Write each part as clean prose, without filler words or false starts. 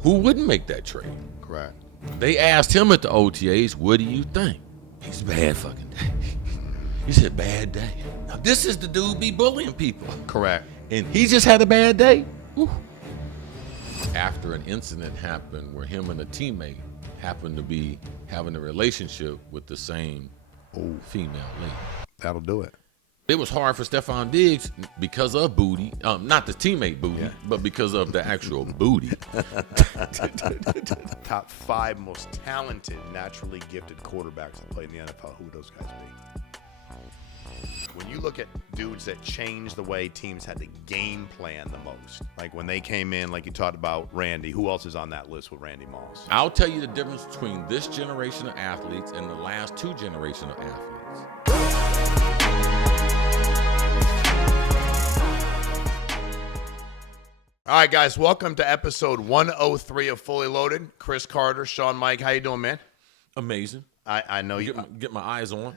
who wouldn't make that trade? Correct. They asked him at the OTAs, what do you think? He's bad fucking day. He said, bad day. Now, this is the dude be bullying people. Correct. And he just had a bad day. Woo. After an incident happened where him and a teammate happened to be having a relationship with the same female lady. That'll do it. It was hard for Stephon Diggs because of booty. Not the teammate booty, but because of the actual booty. Top 5 most talented, naturally gifted quarterbacks that played in the NFL. Who would those guys be? When you look at dudes that changed the way teams had to game plan the most, like when they came in, like you talked about Randy, who else is on that list with Randy Moss? I'll tell you the difference between this generation of athletes and the last 2 generations of athletes. All right, guys, welcome to episode 103 of Fully Loaded. Cris Carter, Shawn, Myike, how you doing, man? Amazing. I know you. Get my eyes on.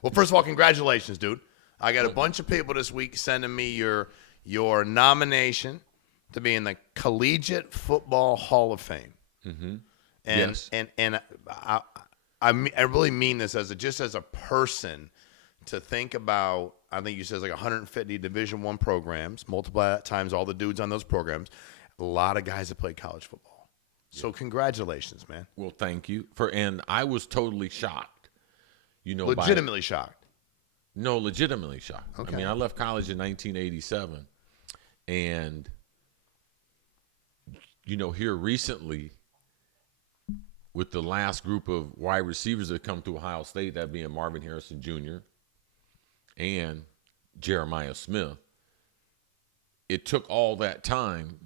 Well, first of all, congratulations, dude. I got a bunch of people this week sending me your nomination to be in the Collegiate Football Hall of Fame. Mm-hmm. And yes. and I really mean this as a person to think about. I think you said like 150 Division I programs. Multiply that times all the dudes on those programs. A lot of guys that played college football. So congratulations, man. Well, thank you. And I was totally shocked. Legitimately shocked. No, legitimately shocked. Okay. I mean, I left college in 1987. And, here recently, with the last group of wide receivers that come to Ohio State, that being Marvin Harrison Jr. and Jeremiah Smith, it took all that time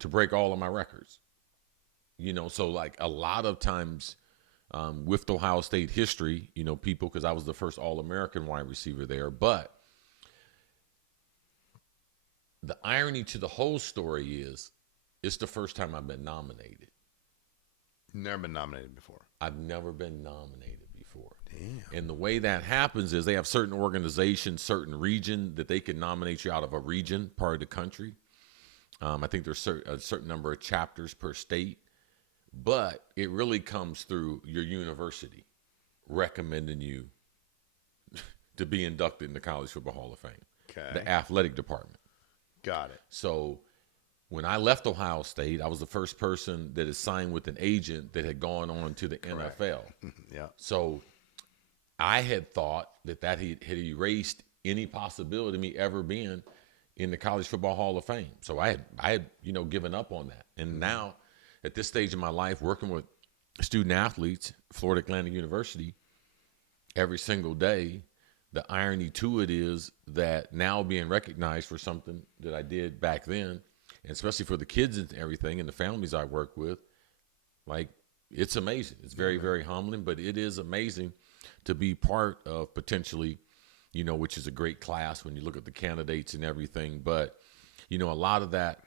to break all of my records. So like a lot of times with Ohio State history, people, because I was the first All-American wide receiver there, but the irony to the whole story is it's the first time I've been nominated. Never been nominated before. I've never been nominated before. Damn. And the way that happens is they have certain organizations, certain region that they can nominate you out of a region, part of the country. I think there's a certain number of chapters per state. But it really comes through your university recommending you to be inducted in the College Football Hall of Fame. Okay. The athletic department. Got it. So when I left Ohio State, I was the first person that had signed with an agent that had gone on to the Correct. NFL. Yeah. So I had thought that had erased any possibility of me ever being in the College Football Hall of Fame. So I had given up on that. And now, at this stage in my life, working with student athletes, Florida Atlantic University, every single day, the irony to it is that now being recognized for something that I did back then, and especially for the kids and everything and the families I work with, like, it's amazing. It's very, very humbling, but it is amazing to be part of potentially, which is a great class when you look at the candidates and everything. But, a lot of that,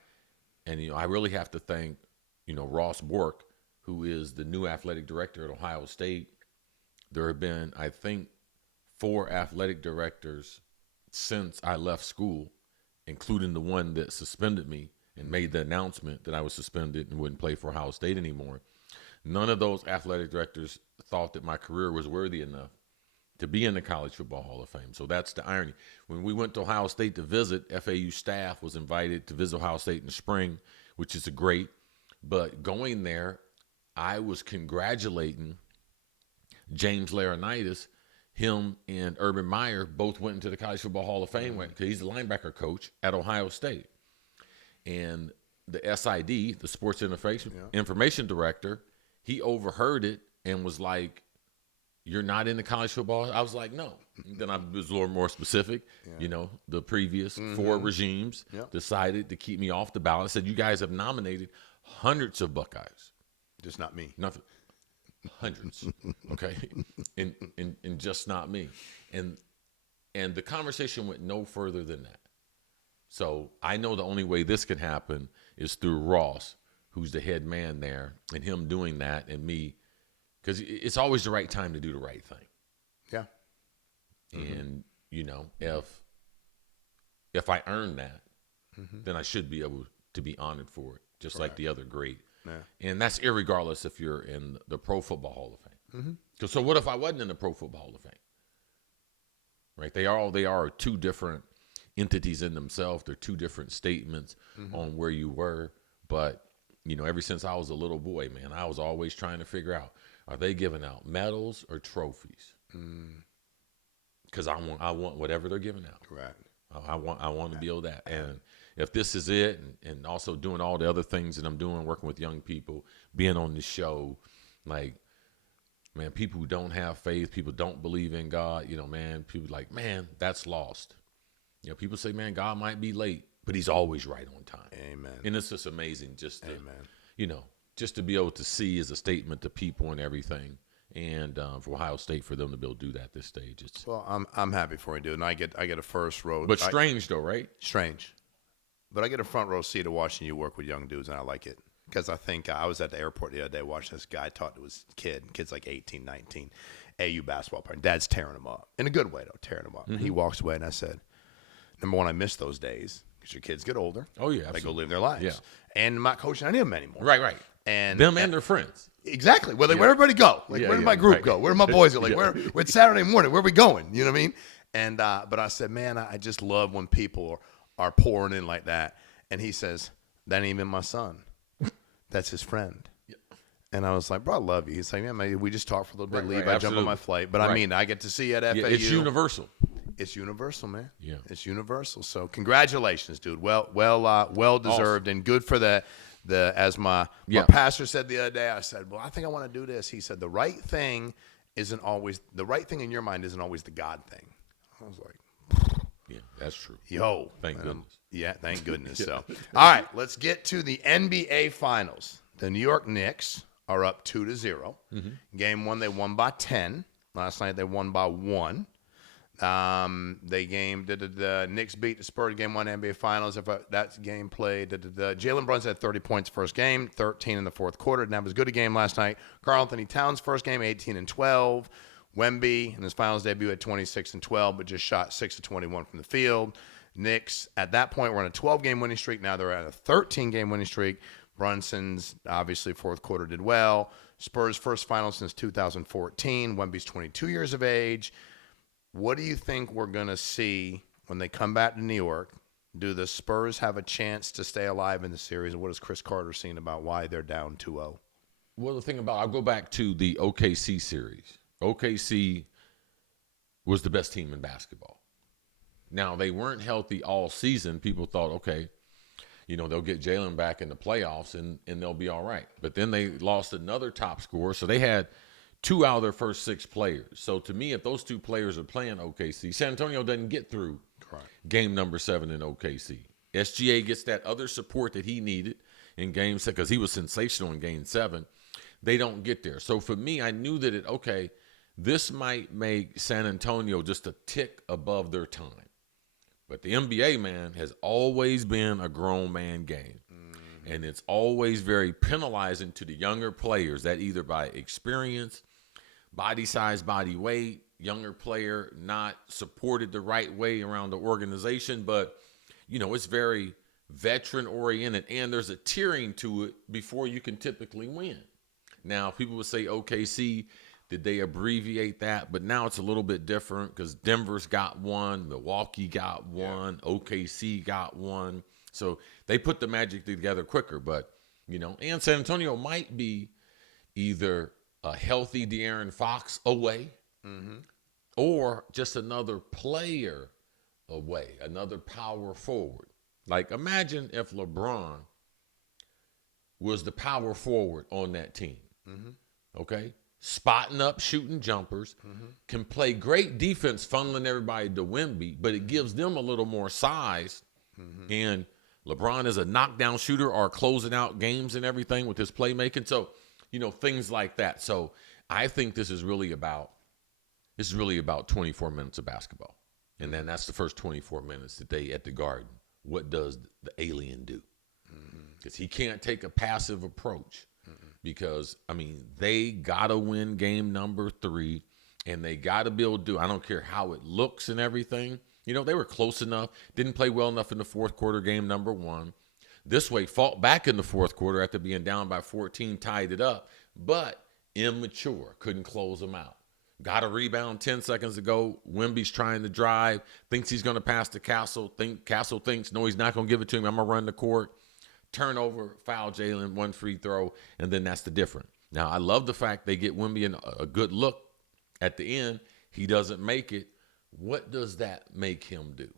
and, I really have to thank, Ross Bork, who is the new athletic director at Ohio State. There have been, I think, 4 athletic directors since I left school, including the one that suspended me and made the announcement that I was suspended and wouldn't play for Ohio State anymore. None of those athletic directors thought that my career was worthy enough to be in the College Football Hall of Fame. So that's the irony. When we went to Ohio State to visit, FAU staff was invited to visit Ohio State in the spring, which is great. But going there, I was congratulating James Laurinaitis. Him and Urban Meyer both went into the College Football Hall of Fame because he's the linebacker coach at Ohio State. And the SID, the Sports Information Director, he overheard it and was like, "You're not in the college football?" I was like, "No." Then I was a little more specific. The previous 4 regimes decided to keep me off the ballot. I said, "You guys have nominated hundreds of Buckeyes. Just not me." Nothing. Hundreds. Okay. and just not me. And the conversation went no further than that. So I know the only way this can happen is through Ross, who's the head man there, and him doing that, and me, because it's always the right time to do the right thing. Yeah. And, if I earn that, then I should be able to be honored for it just like the other great. Yeah. And that's irregardless if you're in the Pro Football Hall of Fame. So what if I wasn't in the Pro Football Hall of Fame? Right? They are two different entities in themselves. They're two different statements on where you were. But, you know, ever since I was a little boy, man, I was always trying to figure out, are they giving out medals or trophies? Because I want whatever they're giving out. Right. I want to build that. And if this is it, and also doing all the other things that I'm doing, working with young people, being on the show, like, man, people who don't have faith, people don't believe in God, you know, man, people like, man, that's lost. You know, people say, man, God might be late, but he's always right on time. Amen. And it's just amazing just to, you know, just to be able to see as a statement to people and everything. And for Ohio State, for them to be able to do that at this stage, it's I'm happy for you, dude. And I get a first row. But strange though, right? Strange. But I get a front row seat of watching you work with young dudes, and I like it. Because I think I was at the airport the other day watching this guy talk to his kid's like 18, 19, AU basketball player. Dad's tearing him up. In a good way, though, tearing him up. And he walks away, and I said, number one, I miss those days because your kids get older. Oh, yeah. They Absolutely. go live their lives. Yeah. And I'm not coaching any of them anymore. Right. And them and their friends. Exactly. Where everybody go? Like, where did my group go? Where did my boys go? Like, where it's Saturday morning. Where are we going? You know what I mean? And but I said, man, I just love when people are pouring in like that. And he says, that ain't even my son. That's his friend. Yeah. And I was like, bro, I love you. He's like, yeah, man, we just talked for a little bit, leave, I jump on my flight. But I mean, I get to see you at FAU. Yeah, it's universal. It's universal, man. Yeah. It's universal. So congratulations, dude. Well deserved, and good for that. As my pastor said the other day, I said, well, I think I want to do this. He said, the right thing in your mind isn't always the God thing. I was like, yeah, that's true. Yo. Thank goodness. Yeah, thank goodness. So, all right, let's get to the NBA Finals. The New York Knicks are up 2-0. Game one, they won by 10. Last night, they won by 1. The Knicks beat the Spurs game one NBA Finals. That game played, Jalen Brunson had 30 points first game, 13 in the fourth quarter. Didn't have as good a game last night. Karl Anthony Towns first game, 18 and 12. Wemby in his finals debut at 26 and 12, but just shot 6 of 21 from the field. Knicks at that point were on a 12-game winning streak. Now they're at a 13-game winning streak. Brunson's obviously fourth quarter did well. Spurs first final since 2014. Wemby's 22 years of age. What do you think we're going to see when they come back to New York? Do the Spurs have a chance to stay alive in the series? And what is Cris Carter seeing about why they're down 2-0? Well, the thing about, I'll go back to the OKC series. OKC was the best team in basketball. Now, they weren't healthy all season. People thought, okay, you know, they'll get Jalen back in the playoffs and they'll be all right. But then they lost another top scorer. So they had 2 out of their first 6 players. So to me, if those 2 players are playing OKC, San Antonio doesn't get through game number 7 in OKC. SGA gets that other support that he needed in game 6 because he was sensational in game 7. They don't get there. So for me, I knew that this might make San Antonio just a tick above their time. But the NBA, man, has always been a grown man game. And it's always very penalizing to the younger players that either by experience, body size, body weight, younger player not supported the right way around the organization. But, you know, it's very veteran-oriented, and there's a tiering to it before you can typically win. Now, people would say OKC, did they abbreviate that? But now it's a little bit different because Denver's got 1, Milwaukee got 1, OKC got 1. So they put the magic together quicker. But, you know, and San Antonio might be either a healthy De'Aaron Fox away or just another player away, another power forward. Like, imagine if LeBron was the power forward on that team, okay? Spotting up, shooting jumpers, can play great defense, funneling everybody to Wemby, but it gives them a little more size. And LeBron is a knockdown shooter or closing out games and everything with his playmaking. So, you know, things like that. So I think this is really about 24 minutes of basketball. And then that's the first 24 minutes that they at the Garden. What does the alien do? Because he can't take a passive approach. Because, I mean, they got to win game number 3, and they got to be able to do, I don't care how it looks and everything. You know, they were close enough, didn't play well enough in the fourth quarter, game number 1. This way, fought back in the fourth quarter after being down by 14, tied it up, but immature, couldn't close them out. Got a rebound 10 seconds ago. Wemby's trying to drive, thinks he's going to pass to Castle. Castle thinks, no, he's not going to give it to him. I'm going to run the court. Turnover, foul Jalen, one free throw, and then that's the difference. Now, I love the fact they get Wemby in a good look at the end. He doesn't make it. What does that make him do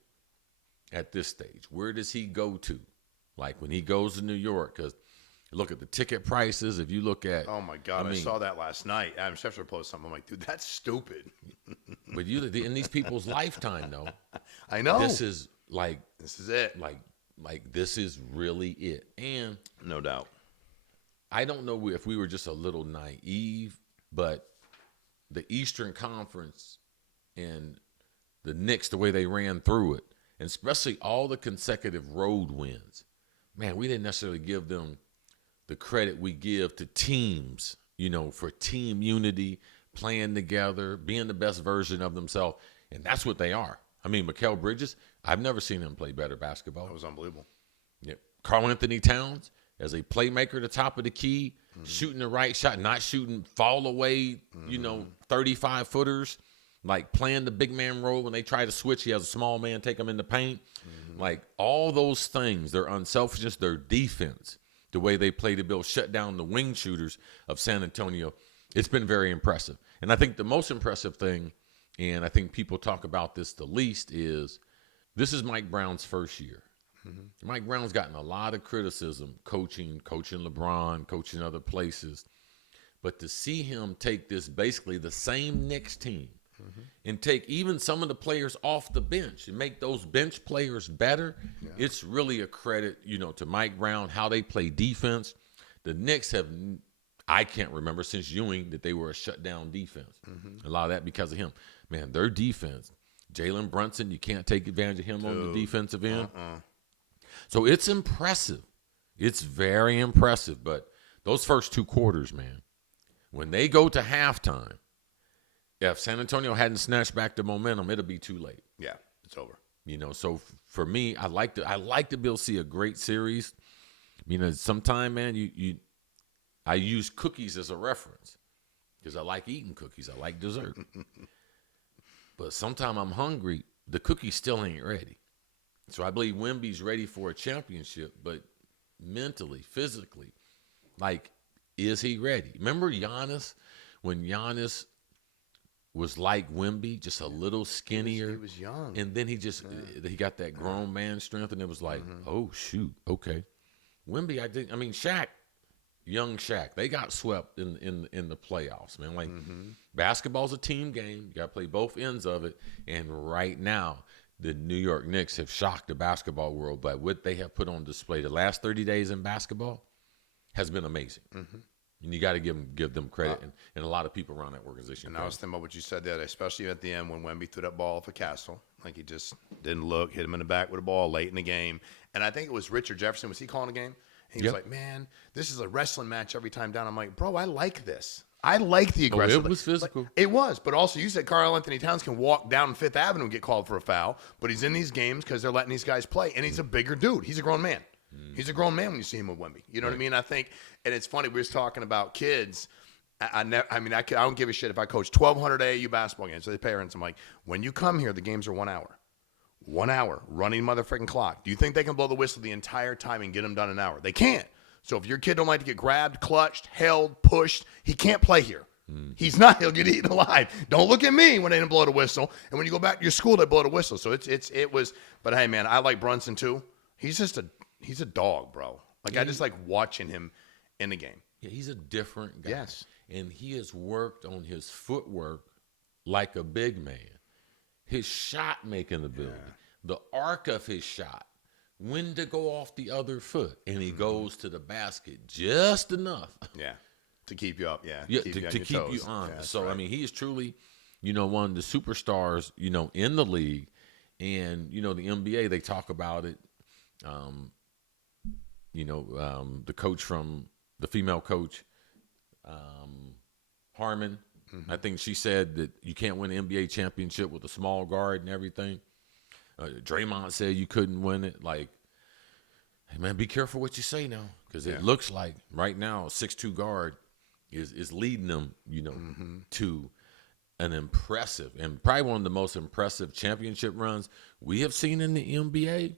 at this stage? Where does he go to? Like when he goes to New York, because look at the ticket prices. If you look at, oh my God, I saw that last night. Adam Schefter posted something. I'm like, dude, that's stupid. But in these people's lifetime, though, I know this is it. Like this is really it. And no doubt, I don't know if we were just a little naive, but the Eastern Conference and the Knicks, the way they ran through it, and especially all the consecutive road wins, man, we didn't necessarily give them the credit we give to teams, for team unity, playing together, being the best version of themselves. And that's what they are. I mean, Mikal Bridges, I've never seen him play better basketball. That was unbelievable. Yeah. Karl Anthony Towns, as a playmaker at the top of the key, shooting the right shot, not shooting fall away, 35-footers, like playing the big man role when they try to switch. He has a small man take him in the paint. Like all those things, their unselfishness, their defense, the way they play to build, shut down the wing shooters of San Antonio, it's been very impressive. And I think the most impressive thing, and I think people talk about this the least, is this is Mike Brown's first year. Mike Brown's gotten a lot of criticism coaching LeBron, coaching other places. But to see him take this basically the same Knicks team and take even some of the players off the bench and make those bench players better, it's really a credit, to Mike Brown, how they play defense. The Knicks have, I can't remember since Ewing that they were a shutdown defense. A lot of that because of him. Man, their defense, Jalen Brunson, you can't take advantage of him on the defensive end. So it's impressive. It's very impressive. But those first two quarters, man, when they go to halftime, if San Antonio hadn't snatched back the momentum, it'll be too late. Yeah, it's over. So for me, I like to be able to see a great series. Sometime, man, I use cookies as a reference because I like eating cookies. I like dessert. But sometime I'm hungry, the cookie still ain't ready. So I believe Wemby's ready for a championship, but mentally, physically, like, is he ready? Remember Giannis, when Giannis was like Wemby, just a little skinnier. He was young. And then he got that grown man strength, and it was like, oh, shoot, okay. Wemby, Shaq, young Shaq, they got swept in the playoffs, man. Like, basketball's a team game. You got to play both ends of it. And right now, the New York Knicks have shocked the basketball world, but what they have put on display the last 30 days in basketball has been amazing. And you got to give them credit, and a lot of people around that organization. And I was thinking about what you said there, especially at the end when Wemby threw that ball for Castle. Like, he just didn't look, hit him in the back with a ball late in the game. And I think it was Richard Jefferson. Was he calling the game? And he was like, man, this is a wrestling match every time down. I'm like, bro, I like this. I like the aggressive. It was physical. Like, it was. But also, you said Karl Anthony Towns can walk down Fifth Avenue and get called for a foul. But he's in these games because they're letting these guys play. And he's a bigger dude. He's a grown man. He's a grown man when you see him with Wemby. You know what I mean? I think, and it's funny, we were talking about kids. I don't give a shit if I coach 1,200 AAU basketball games. So the parents, I'm like, when you come here, the games are 1 hour. 1 hour, running motherfucking clock. Do you think they can blow the whistle the entire time and get them done in an hour? They can't. So if your kid don't like to get grabbed, clutched, held, pushed, he can't play here. He's not. He'll get eaten alive. Don't look at me when they didn't blow the whistle. And when you go back to your school, they blow the whistle. So it was. But hey, man, I like Brunson too. He's a dog, bro. Like, I just like watching him in the game. Yeah, he's a different guy. Yes. And he has worked on his footwork like a big man. His shot making ability, the arc of his shot, when to go off the other foot, and he goes to the basket just enough. Yeah. To keep you up, to keep you honest. Yeah, so, right. he is truly, one of the superstars, in the league. And, the NBA, they talk about it. The coach the female coach, Harmon, I think she said that you can't win an NBA championship with a small guard and everything. Draymond said you couldn't win it. Like, Hey, man, be careful what you say now, because it looks like right now a 6'2" guard is leading them, to an impressive and probably one of the most impressive championship runs we have seen in the NBA.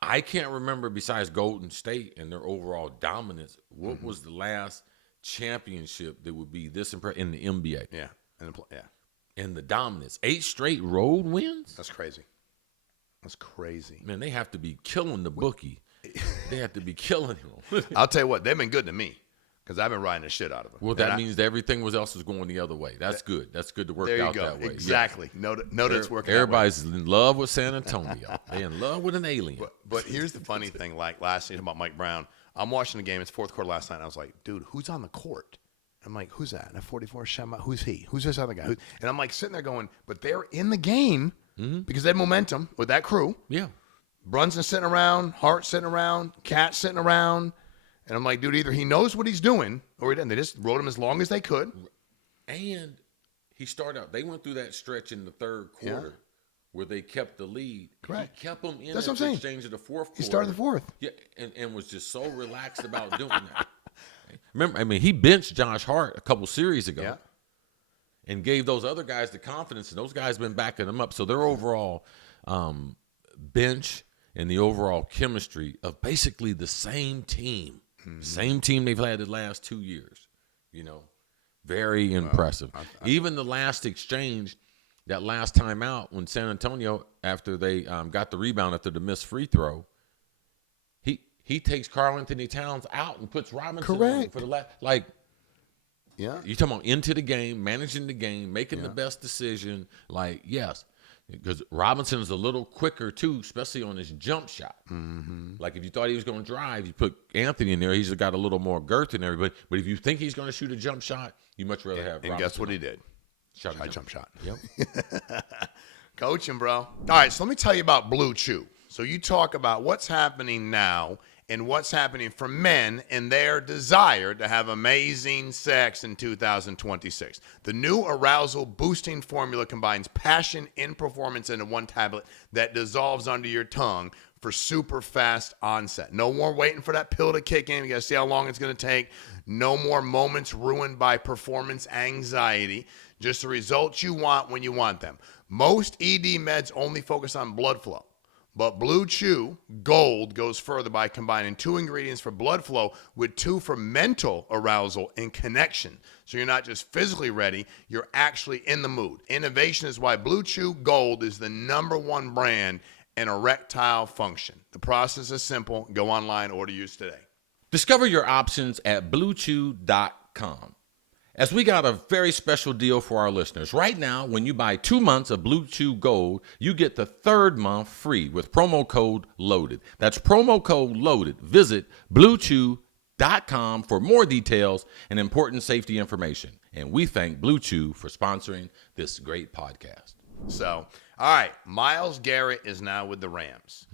I can't remember, besides Golden State and their overall dominance, what was the last championship that would be this impressive in the NBA? Yeah. And the dominance. 8 straight road wins? That's crazy. Man, they have to be killing the bookie. They have to be killing him. I'll tell you what, they've been good to me because I've been riding the shit out of them. Well, that means that everything else is going the other way. That's good. That's good to work out that way. Exactly. Yeah. Know that it's working Everybody's in love with San Antonio. They're in love with an alien. But here's the funny thing. Like last night about Mike Brown, I'm watching the game. It's fourth quarter last night. And I was like, dude, who's on the court? I'm like, who's that? And 44 Shema. Who's he? Who's this other guy? And I'm like sitting there going, but they're in the game because they had momentum with that crew. Yeah. Brunson sitting around, Hart sitting around, Cat sitting around. And I'm like, dude, either he knows what he's doing or he doesn't. They just rode him as long as they could. And he started out. They went through that stretch in the third quarter where they kept the lead. Correct. He kept them in That's at what the I'm saying. exchange of the fourth quarter. He started the fourth. Yeah, and was just so relaxed about doing that. Remember, he benched Josh Hart a couple series ago and gave those other guys the confidence, and those guys been backing them up. So their overall bench and the overall chemistry of basically the same team, same team they've had the last 2 years, very impressive. Even the last exchange, that last time out when San Antonio, after they got the rebound after the missed free throw, he takes Karl Anthony Towns out and puts Robinson on for the last. You're talking about into the game, managing the game, making the best decision. Yes, because Robinson is a little quicker too, especially on his jump shot. Like if you thought he was going to drive, you put Anthony in there. He's got a little more girth than everybody. But if you think he's going to shoot a jump shot, you much rather have Robinson. And guess what he did? Shot a jump shot. Yep. Coaching, bro. All right, so let me tell you about Blue Chew. So you talk about what's happening now and what's happening for men and their desire to have amazing sex in 2026. The new arousal-boosting formula combines passion and performance into one tablet that dissolves under your tongue for super fast onset. No more waiting for that pill to kick in. You got to see how long it's going to take. No more moments ruined by performance anxiety. Just the results you want when you want them. Most ED meds only focus on blood flow. But Blue Chew Gold goes further by combining 2 ingredients for blood flow with 2 for mental arousal and connection. So you're not just physically ready, you're actually in the mood. Innovation is why Blue Chew Gold is the #1 brand in erectile function. The process is simple. Go online, order yours today. Discover your options at BlueChew.com. As we got a very special deal for our listeners. Right now, when you buy 2 months of Blue Chew Gold, you get the 3rd month free with promo code LOADED. That's promo code LOADED. Visit BlueChew.com for more details and important safety information. And we thank Blue Chew for sponsoring this great podcast. So, all right, Myles Garrett is now with the Rams.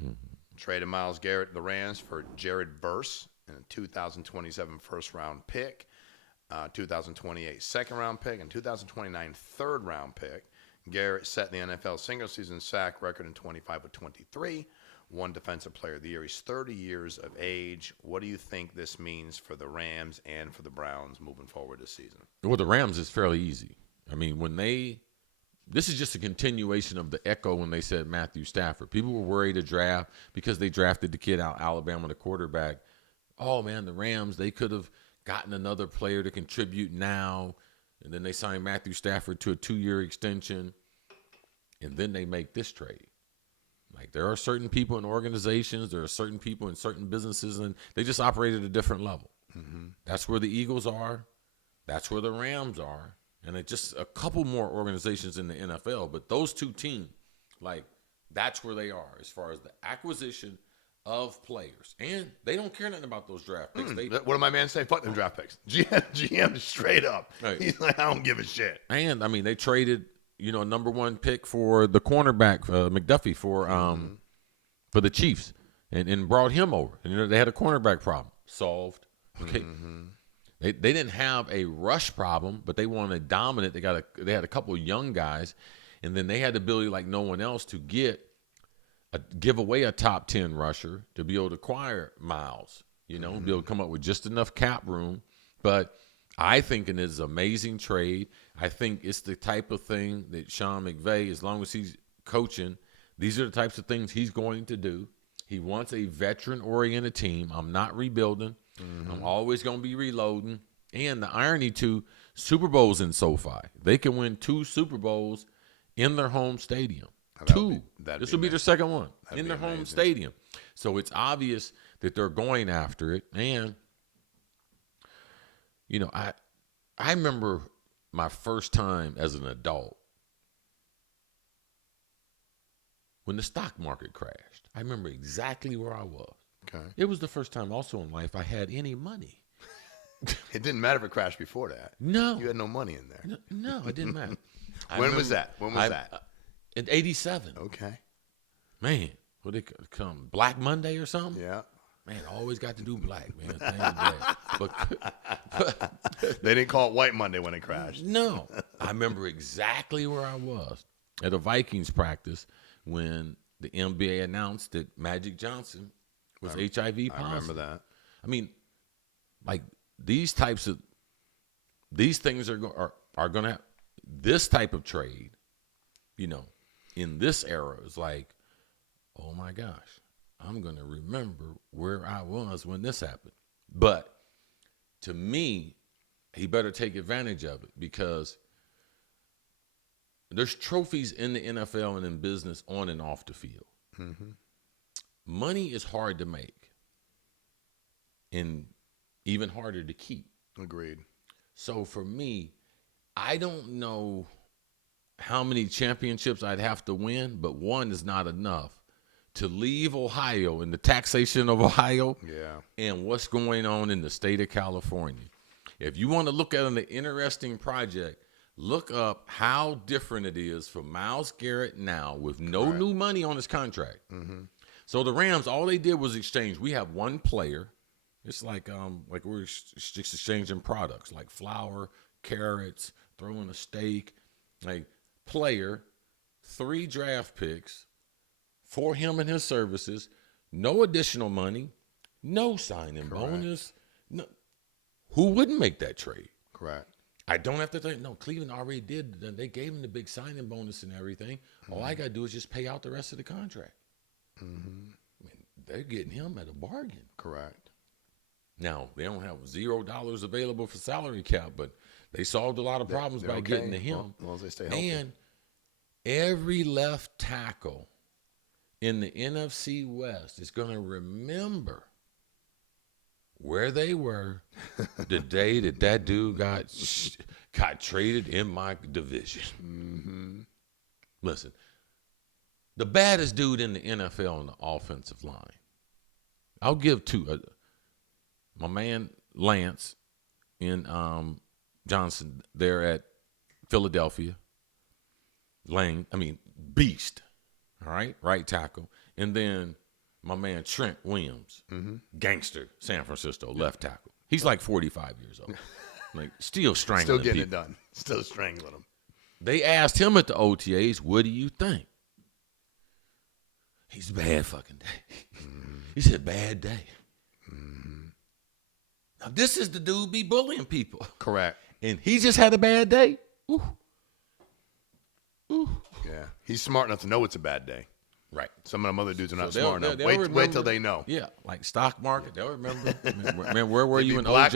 Traded Myles Garrett to the Rams for Jared Verse and a 2027 first-round pick. 2028 second-round pick, and 2029 third-round pick. Garrett set the NFL single-season sack record in 25 with 23, won Defensive Player of the Year. He's 30 years of age. What do you think this means for the Rams and for the Browns moving forward this season? Well, the Rams is fairly easy. I mean, this is just a continuation of the echo when they said Matthew Stafford. People were worried to draft because they drafted the kid out Alabama, the quarterback. Oh, man, the Rams, they could have gotten another player to contribute now, and then they signed Matthew Stafford to a 2-year extension, and then they make this trade. Like, there are certain people in organizations, there are certain people in certain businesses, and they just operate at a different level. That's where the Eagles are. That's where the Rams are. And it's just a couple more organizations in the NFL, but those 2 teams, that's where they are as far as the acquisition of players. And they don't care nothing about those draft picks. What did my man say? Fuck them draft picks. GM straight up. Right. He's like, I don't give a shit. And, they traded, a #1 pick for the cornerback, McDuffie, for the Chiefs and brought him over. And, they had a cornerback problem. Solved. Okay. They didn't have a rush problem, but they wanted dominant. They had a couple of young guys, and then they had the ability like no one else to get give away a top 10 rusher to be able to acquire Myles, be able to come up with just enough cap room. But I think it is an amazing trade. I think it's the type of thing that Shawn McVay, as long as he's coaching, these are the types of things he's going to do. He wants a veteran-oriented team. I'm not rebuilding. I'm always going to be reloading. And the irony, too, Super Bowls in SoFi. They can win 2 Super Bowls in their home stadium. This will be their second one in their home stadium. So it's obvious that they're going after it. And, I remember my first time as an adult when the stock market crashed. I remember exactly where I was. Okay. It was the first time also in life I had any money. It didn't matter if it crashed before that. No. You had no money in there. No, it didn't matter. When was that? In 87. Okay. Man, what they come? Black Monday or something? Yeah. Man, always got to do black, man. But they didn't call it White Monday when it crashed. No. I remember exactly where I was at a Vikings practice when the NBA announced that Magic Johnson was HIV positive. I remember that. I mean, like these things are going to this type of trade, in this era is like, oh my gosh, I'm going to remember where I was when this happened. But to me, he better take advantage of it because there's trophies in the NFL and in business on and off the field. Mm-hmm. Money is hard to make and even harder to keep. Agreed. So for me, I don't know how many championships I'd have to win, but one is not enough to leave Ohio and the taxation of Ohio and what's going on in the state of California. If you want to look at an interesting project, look up how different it is for Myles Garrett now with no new money on his contract. Mm-hmm. So the Rams, all they did was exchange. We have one player. It's like we're just exchanging products like flour, carrots, throwing a steak, like player, 3 draft picks for him and his services, no additional money, no signing bonus. No, who wouldn't make that trade? Correct. I don't have to think. No, Cleveland already did. They gave him the big signing bonus and everything. Mm-hmm. All I got to do is just pay out the rest of the contract. Mm-hmm. I mean, they're getting him at a bargain. Correct. Now, they don't have $0 available for salary cap, but they solved a lot of problems by getting to him. Well, as they stay healthy. And every left tackle in the NFC West is going to remember where they were the day that dude got traded in my division. Mm-hmm. Listen, the baddest dude in the NFL on the offensive line, I'll give two. My man Lance in Johnson there at Philadelphia. Beast. All right tackle. And then my man Trent Williams, gangster, San Francisco, left tackle. He's like 45 years old. Like still strangling Still getting people. it done. Still strangling them. They asked him at the OTAs, what do you think? He's a bad fucking day. He said, bad day. Now, this is the dude be bullying people. Correct. And he just had a bad day. Ooh. Yeah. He's smart enough to know it's a bad day. Right. Some of them other dudes are not So smart enough. Wait till they know. Yeah, like stock market. They'll remember. Man, where were you in Black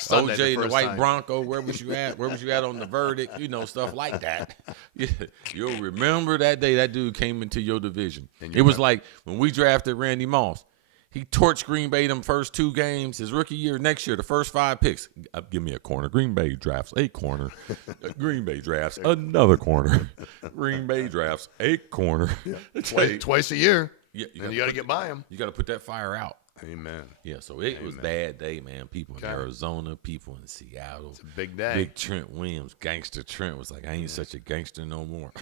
Sunday OJ and the first white time. Bronco? Where was you at? Where was you at on the verdict? Stuff like that. Yeah, you'll remember that day that dude came into your division. It was like when we drafted Randy Moss. He torched Green Bay them first 2 games. His rookie year, next year, the first 5 picks. Give me a corner. Green Bay drafts a corner. Green Bay drafts another corner. Green Bay drafts a corner. Yeah. Twice a year. Yeah, you got to get by him. You got to put that fire out. Amen. Yeah, so it was bad day, man. People in Arizona, people in Seattle. It's a big day. Big Trent Williams, gangster Trent was like, I ain't such a gangster no more.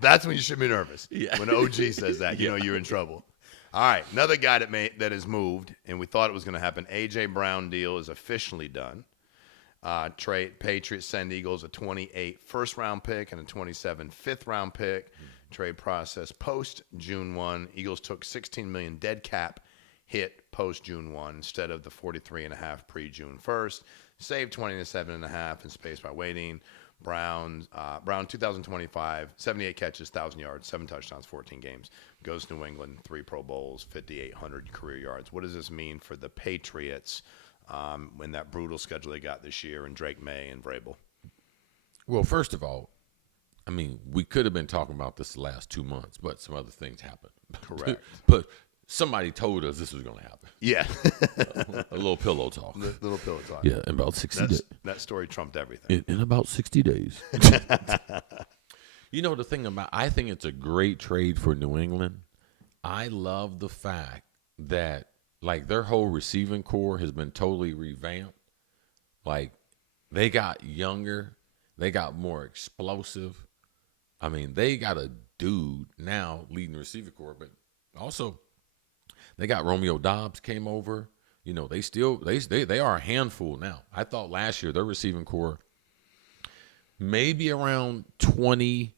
That's when you should be nervous. Yeah. When the OG says that, you know you're in trouble. All right, another guy that has moved, and we thought it was going to happen. A.J. Brown deal is officially done. Trade Patriots send Eagles a 28 first-round pick and a 27 fifth-round pick. trade process post June 1. Eagles took $16 million dead cap hit post June 1 instead of the 43.5 pre June 1st. Saved 20 to 7.5 in space by waiting. Brown 2025, 78 catches, 1,000 yards, 7 touchdowns, 14 games. Goes to New England, 3 Pro Bowls, 5,800 career yards. What does this mean for the Patriots in that brutal schedule they got this year, and Drake May and Vrabel? Well, first of all, I mean, we could have been talking about this the last 2 months, but some other things happened. Correct. But somebody told us this was going to happen. Yeah. A little pillow talk. Little pillow talk. Yeah, in about 60 days. That story trumped everything. In about 60 days. You know, the thing about, I think it's a great trade for New England. I love the fact that, like, their whole receiving core has been totally revamped. Like, they got younger. They got more explosive. I mean, they got a dude now leading the receiver core, but also they got Romeo Doubs came over. You know, they are a handful now. I thought last year their receiving core maybe around 20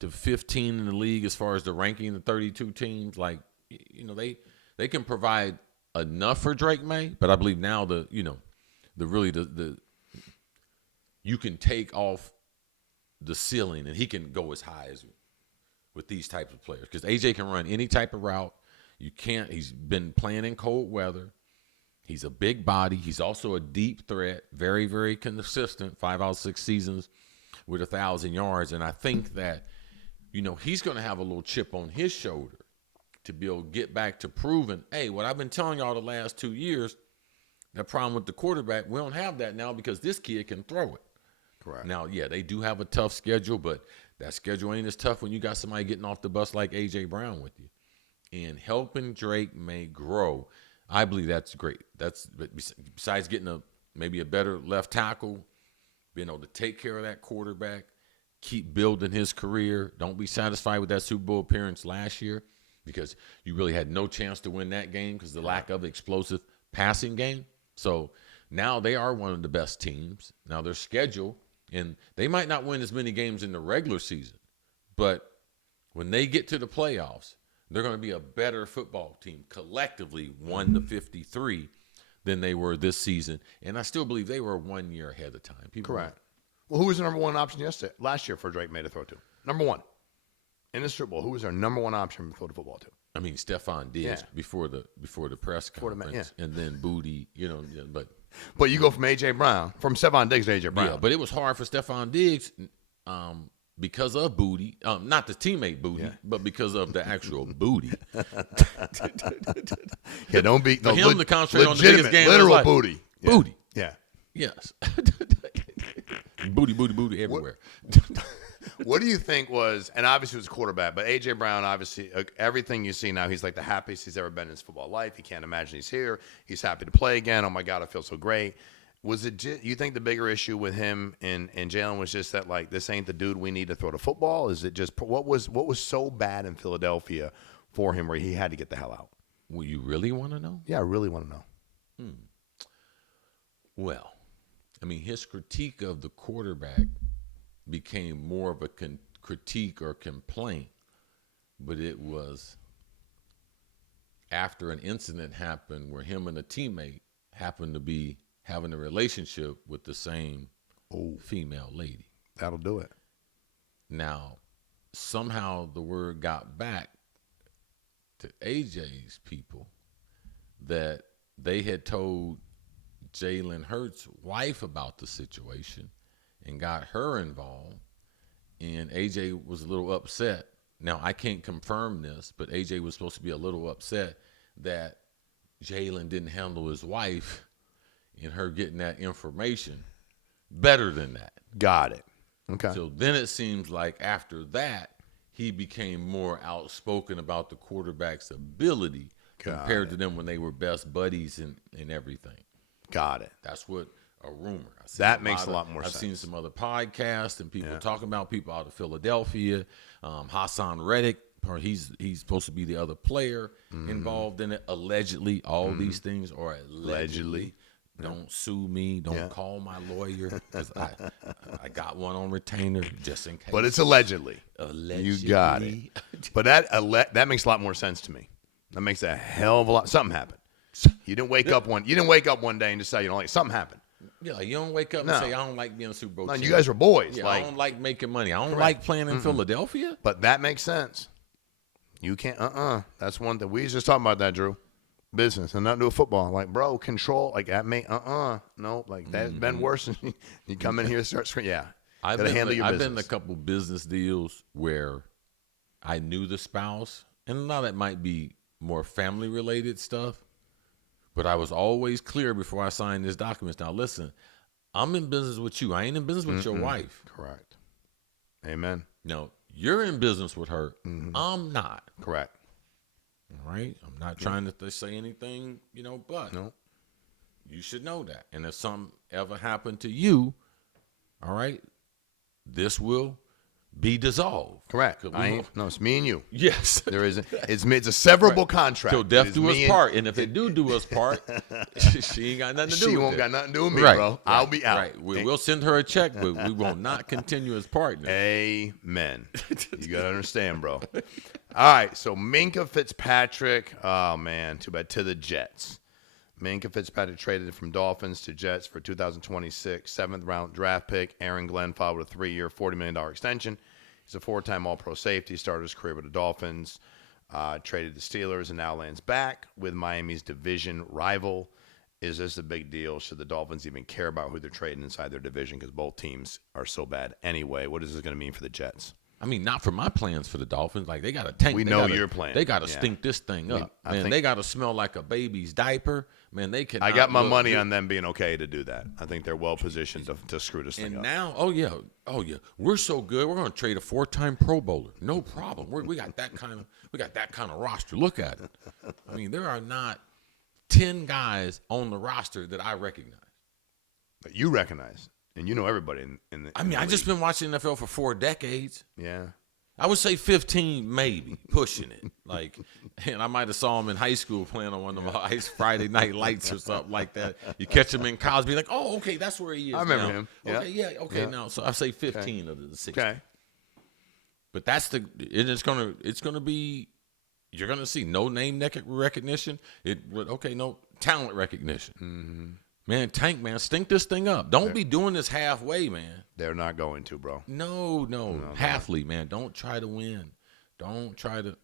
to 15 in the league as far as the ranking, the 32 teams. Like, you know, they can provide enough for Drake May, but I believe now you can take off the ceiling and he can go as high as with these types of players, because AJ can run any type of route. He's been playing in cold weather. He's a big body. He's also a deep threat, very, very consistent, 5 out of 6 seasons with 1,000 yards. And I think that, you know, he's going to have a little chip on his shoulder to be able to get back to proving, hey, what I've been telling y'all the last 2 years, that problem with the quarterback, we don't have that now because this kid can throw it. Correct. Now, yeah, they do have a tough schedule, but that schedule ain't as tough when you got somebody getting off the bus like A.J. Brown with you. And helping Drake May grow, I believe that's great. That's, besides getting maybe a better left tackle, being able to take care of that quarterback, keep building his career. Don't be satisfied with that Super Bowl appearance last year, because you really had no chance to win that game because of the lack of explosive passing game. So now they are one of the best teams. Now their schedule, and they might not win as many games in the regular season, but when they get to the playoffs, they're going to be a better football team collectively, 1-53, than they were this season. And I still believe they were 1 year ahead of time. Correct. Well, who was the number one option last year for Drake May to throw to? Number one. In the Super Bowl, who was their number one option to throw the football to? I mean, Stephon Diggs before the press conference, and then Booty, you know, but you go from A.J. Brown, from Stephon Diggs to A.J. Brown. Yeah, but it was hard for Stephon Diggs because of Booty, not the teammate Booty, but because of the actual Booty. Don't be for him to concentrate on the biggest game, literal booty. Yeah. Booty. Yeah. Yes. Booty everywhere. What do you think was, and obviously it was a quarterback, but A.J. Brown, obviously, everything you see now, he's like the happiest he's ever been in his football life. He can't imagine he's here. He's happy to play again. Oh, my God, I feel so great. Was it you think the bigger issue with him and Jalen was just that, like, this ain't the dude we need to throw the football? Is it just what was so bad in Philadelphia for him where he had to get the hell out? Well, you really want to know? Yeah, I really want to know. Well, I mean, his critique of the quarterback became more of a critique or complaint, but it was after an incident happened where him and a teammate happened to be having a relationship with the same female lady. That'll do it. Now, somehow the word got back to AJ's people that they had told Jalen Hurts' wife about the situation and got her involved, and AJ was a little upset. Now, I can't confirm this, but AJ was supposed to be a little upset that Jalen didn't handle his wife and her getting that information better than that. Got it. Okay. So then it seems like after that, he became more outspoken about the quarterback's ability compared to them when they were best buddies and everything. Got it. That's what a rumor. That makes a lot more sense. I've seen some other podcasts and people talking about people out of Philadelphia. Hassan Reddick, he's supposed to be the other player involved in it. Allegedly, all these things are allegedly. Don't sue me. Don't call my lawyer because I got one on retainer just in case. But it's allegedly. You got it. But that makes a lot more sense to me. That makes a hell of a lot. Something happened. You didn't wake up one day and just say, something happened. Yeah, you don't wake up and say, I don't like being a Super Bowl champion. You guys were boys. Yeah, I don't like making money. I don't like playing in Philadelphia. But that makes sense. You can't, That's one thing. We was just talking about that, Drew. Business and not do football. Like, bro, control. Like, that may, no. Like, that's been worse. You come in here and start screaming. Yeah. I've been in a couple business deals where I knew the spouse. And now that might be more family-related stuff. But I was always clear before I signed this document. Now, listen, I'm in business with you. I ain't in business with your wife. Correct. Amen. No, you're in business with her. I'm not. Correct. All right? I'm not trying to say anything, but you should know that. And if something ever happened to you, all right, this will be dissolved. Correct. No, it's me and you. Yes. There is. It's a severable contract. Till death do us part. And if it do us part, she ain't got nothing to do with it. She won't got nothing to do with me, bro. I'll be out. Right. We'll send her a check, but we will not continue as partners. Amen. You got to understand, bro. All right. So Minkah Fitzpatrick. Oh, man. Too bad. To the Jets. Minkah Fitzpatrick traded from Dolphins to Jets for 2026 7th-round draft pick. Aaron Glenn filed with a 3-year, $40 million extension. He's a 4-time All-Pro safety. Started his career with the Dolphins. Traded the Steelers and now lands back with Miami's division rival. Is this a big deal? Should the Dolphins even care about who they're trading inside their division because both teams are so bad anyway? What is this going to mean for the Jets? I mean, not for my plans for the Dolphins. Like, they got to tank. We know your plan. They got to stink this thing up. Man, they got to smell like a baby's diaper. Man, they can. I got my money on them being okay to do that. I think they're well positioned to screw this thing up. And now, oh yeah, we're so good. We're going to trade a 4-time Pro Bowler. No problem. We got that kind of roster. Look at it. I mean, there are not 10 guys on the roster that I recognize. But you recognize. And you know everybody in the I just been watching NFL for 4 decades. Yeah. I would say 15, maybe, pushing it. Like, and I might have saw him in high school playing on one of my Friday night lights or something like that. You catch him in college, be like, oh, okay, that's where he is. I remember now. him. Okay, okay, now. So I say 15 of the 60. Okay. But it's gonna be, you're gonna see no name recognition. No talent recognition. Mm-hmm. Man, tank, man, stink this thing up. Don't be doing this halfway, man. They're not going to, bro. No. Halfly, man. Don't try to win. Don't try to.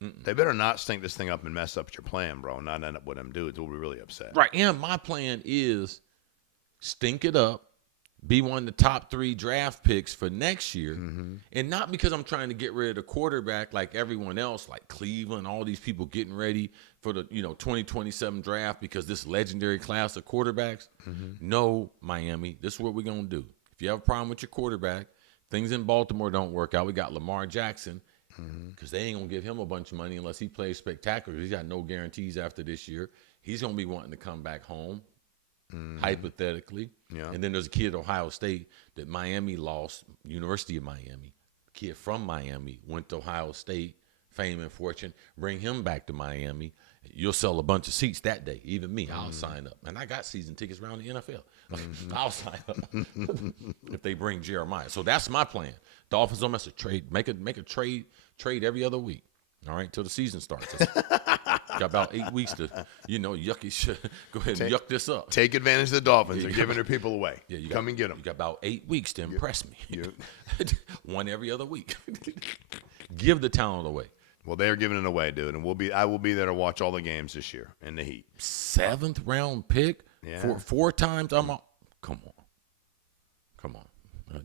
They better not stink this thing up and mess up your plan, bro, and not end up with them dudes. We'll be really upset. Right. And my plan is stink it up, be one of the top 3 draft picks for next year. Mm-hmm. And not because I'm trying to get rid of the quarterback like everyone else, like Cleveland, all these people getting ready for the 2027 draft because this legendary class of quarterbacks. Mm-hmm. No, Miami, this is what we're going to do. If you have a problem with your quarterback, things in Baltimore don't work out. We got Lamar Jackson because they ain't going to give him a bunch of money unless he plays spectacular. He's got no guarantees after this year. He's going to be wanting to come back home. Mm-hmm. Hypothetically. Yeah. And then there's a kid at Ohio State that Miami lost, University of Miami. A kid from Miami went to Ohio State, fame and fortune. Bring him back to Miami. You'll sell a bunch of seats that day. Even me, I'll sign up. And I got season tickets around the NFL. I'll sign up if they bring Jeremiah. So that's my plan. Dolphins don't mess with trade. Make a trade every other week. All right, till the season starts. Got about 8 weeks to, yucky shit. Go ahead and yuck this up. Take advantage of the Dolphins. They're giving their people away. Yeah, come and get them. You got about 8 weeks to impress me. One every other week. Give the talent away. Well, they're giving it away, dude, and I will be there to watch all the games this year in the heat. 7th round pick for 4 times. Come on.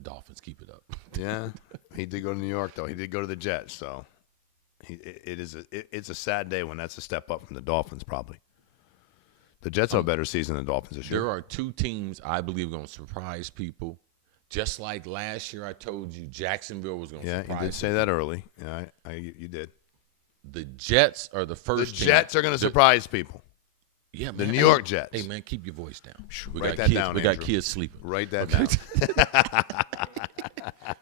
Dolphins, keep it up. Yeah, he did go to New York though. He did go to the Jets, so. It's a sad day when that's a step up from the Dolphins, probably. The Jets have a better season than the Dolphins this year. There are 2 teams I believe are going to surprise people. Just like last year I told you Jacksonville was going to surprise people. Yeah, you did say that early. Yeah, you did. The Jets are the first team. The Jets are going to surprise people. Yeah, man. The New York Jets. Hey, man, keep your voice down. Write that down, We got kids sleeping. Write that down.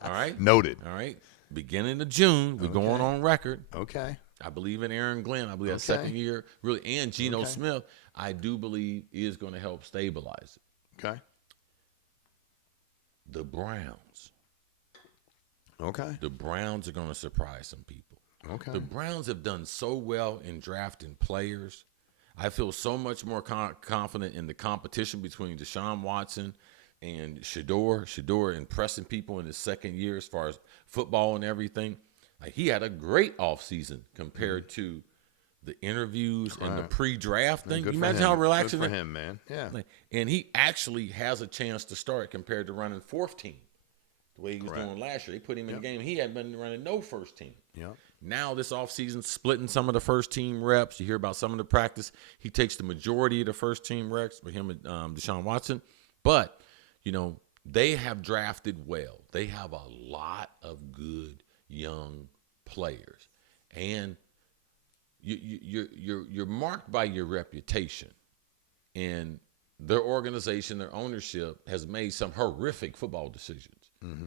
All right? Noted. All right. Beginning of June, we're going on record. Okay. I believe in Aaron Glenn. I believe that second year, really, and Geno Smith, I do believe is going to help stabilize it. Okay. The Browns. Okay. The Browns are going to surprise some people. Okay. The Browns have done so well in drafting players. I feel so much more confident in the competition between Deshaun Watson and Shador. Shador impressing people in his second year as far as football and everything. Like, he had a great offseason compared to the interviews and the pre-draft thing. Good You for imagine him. how relaxing Good for him, man. Yeah. And he actually has a chance to start compared to running fourth team. The way he was doing last year. They put him in the game. He had been running no first team. Yeah. Now this offseason, splitting some of the first team reps. You hear about some of the practice. He takes the majority of the first team reps for him and Deshaun Watson. But, you know, they have drafted well. They have a lot of good young players. And you're marked by your reputation. And their organization, their ownership has made some horrific football decisions. Mm-hmm.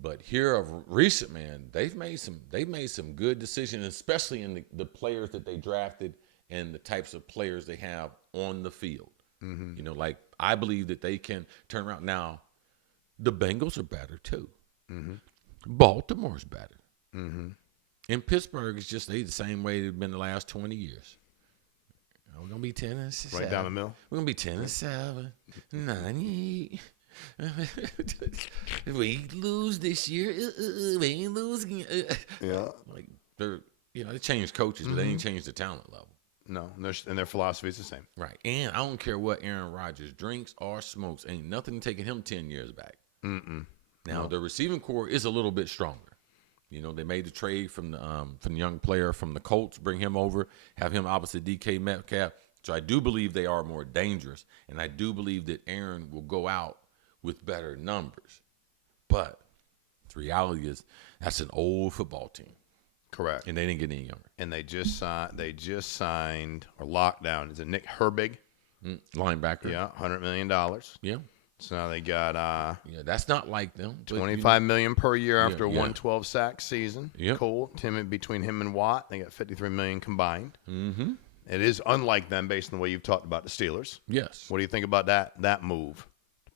But here of recent, man, they've made some good decisions, especially in the players that they drafted and the types of players they have on the field. Mm-hmm. You know, like, I believe that they can turn around. Now, the Bengals are better too. Mm-hmm. Baltimore's better. Mm-hmm. And Pittsburgh is just the same way they've been the last 20 years. We're gonna be 10-7. Right down the middle. We're gonna be 10-7, 9-8. If we lose this year, we ain't losing. Yeah. Like, they changed coaches, but they ain't changed the talent level. No, and their philosophy is the same. Right. And I don't care what Aaron Rodgers drinks or smokes. Ain't nothing taking him 10 years back. Now, the receiving core is a little bit stronger. You know, they made the trade from the young player from the Colts, bring him over, have him opposite DK Metcalf. So I do believe they are more dangerous, and I do believe that Aaron will go out with better numbers. But the reality is that's an old football team. Correct. And they didn't get any younger. And they just signed or locked down. Is it Nick Herbig? Linebacker. Yeah, $100 million. Yeah. So now they got that's not like them. $25 million per year after a 112 sack season. Yep. Cool. Between him and Watt, they got $53 million combined. Mm-hmm. It is unlike them based on the way you've talked about the Steelers. Yes. What do you think about that move?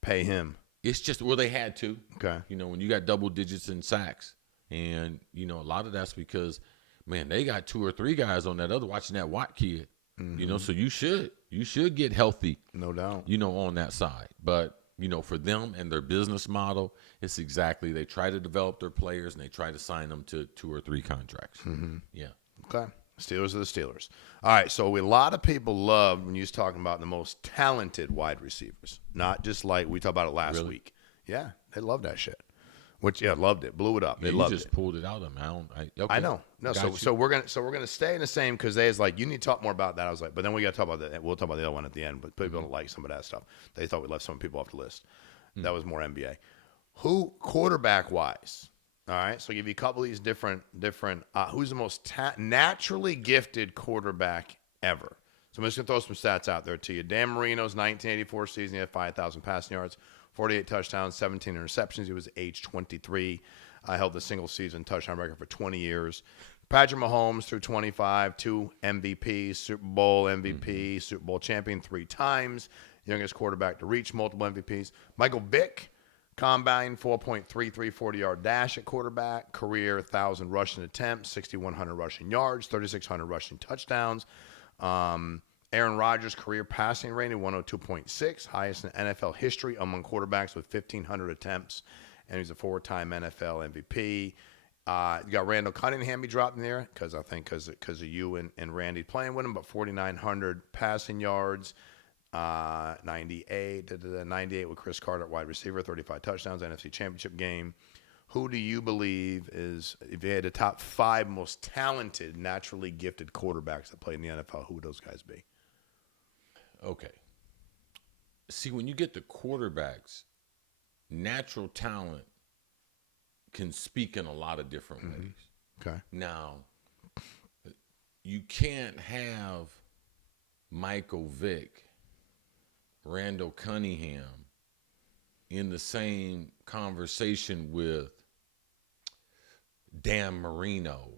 Pay him. It's just they had to. Okay. You know, when you got double digits in sacks, and you know, a lot of that's because, man, they got 2 or 3 guys on that other watching that Watt kid. Mm-hmm. You know, so you should get healthy. No doubt. You know, on that side, but. You know, for them and their business model, it's exactly, they try to develop their players and they try to sign them to 2 or 3 contracts. Mm-hmm. Yeah. Okay. Steelers are the Steelers. All right. So a lot of people loved when you was talking about the most talented wide receivers, not just like we talked about it last week. Yeah. They love that shit. Loved it. Blew it up. They loved it. You just pulled it out of them. I know. No. So we're gonna stay in the same because they was like, you need to talk more about that. I was like, but then we got to talk about that. We'll talk about the other one at the end. But people don't like some of that stuff. They thought we left some people off the list. That was more NBA. Who quarterback wise? All right. So I'll give you a couple of these different. Who's the most naturally gifted quarterback ever? So I'm just gonna throw some stats out there to you. Dan Marino's 1984 season, he had 5,000 passing yards. 48 touchdowns, 17 interceptions. He was age 23. Held the single-season touchdown record for 20 years. Patrick Mahomes through 25, 2 MVPs, Super Bowl MVP, Super Bowl champion 3 times. Youngest quarterback to reach multiple MVPs. Michael Vick, combine 4.33 40-yard dash at quarterback. Career 1,000 rushing attempts, 6,100 rushing yards, 3,600 rushing touchdowns. Aaron Rodgers' career passing rating, 102.6, highest in NFL history among quarterbacks with 1,500 attempts, and he's a 4-time NFL MVP. You got Randall Cunningham he dropped in there because of you and Randy playing with him, but 4,900 passing yards, 98 with Chris Carter at wide receiver, 35 touchdowns, NFC Championship game. Who do you believe is, if you had the top 5 most talented, naturally gifted quarterbacks that play in the NFL, who would those guys be? Okay. See, when you get the quarterbacks, natural talent can speak in a lot of different ways. Okay. Now, you can't have Michael Vick, Randall Cunningham in the same conversation with Dan Marino,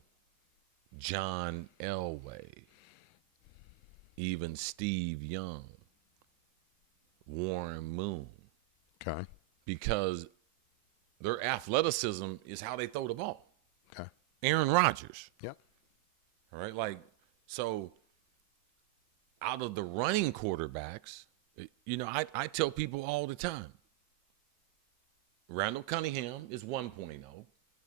John Elway, even Steve Young, Warren Moon. Okay. Because their athleticism is how they throw the ball. Okay. Aaron Rodgers. Yep. All right. Like, so out of the running quarterbacks, you know, I tell people all the time, Randall Cunningham is 1.0.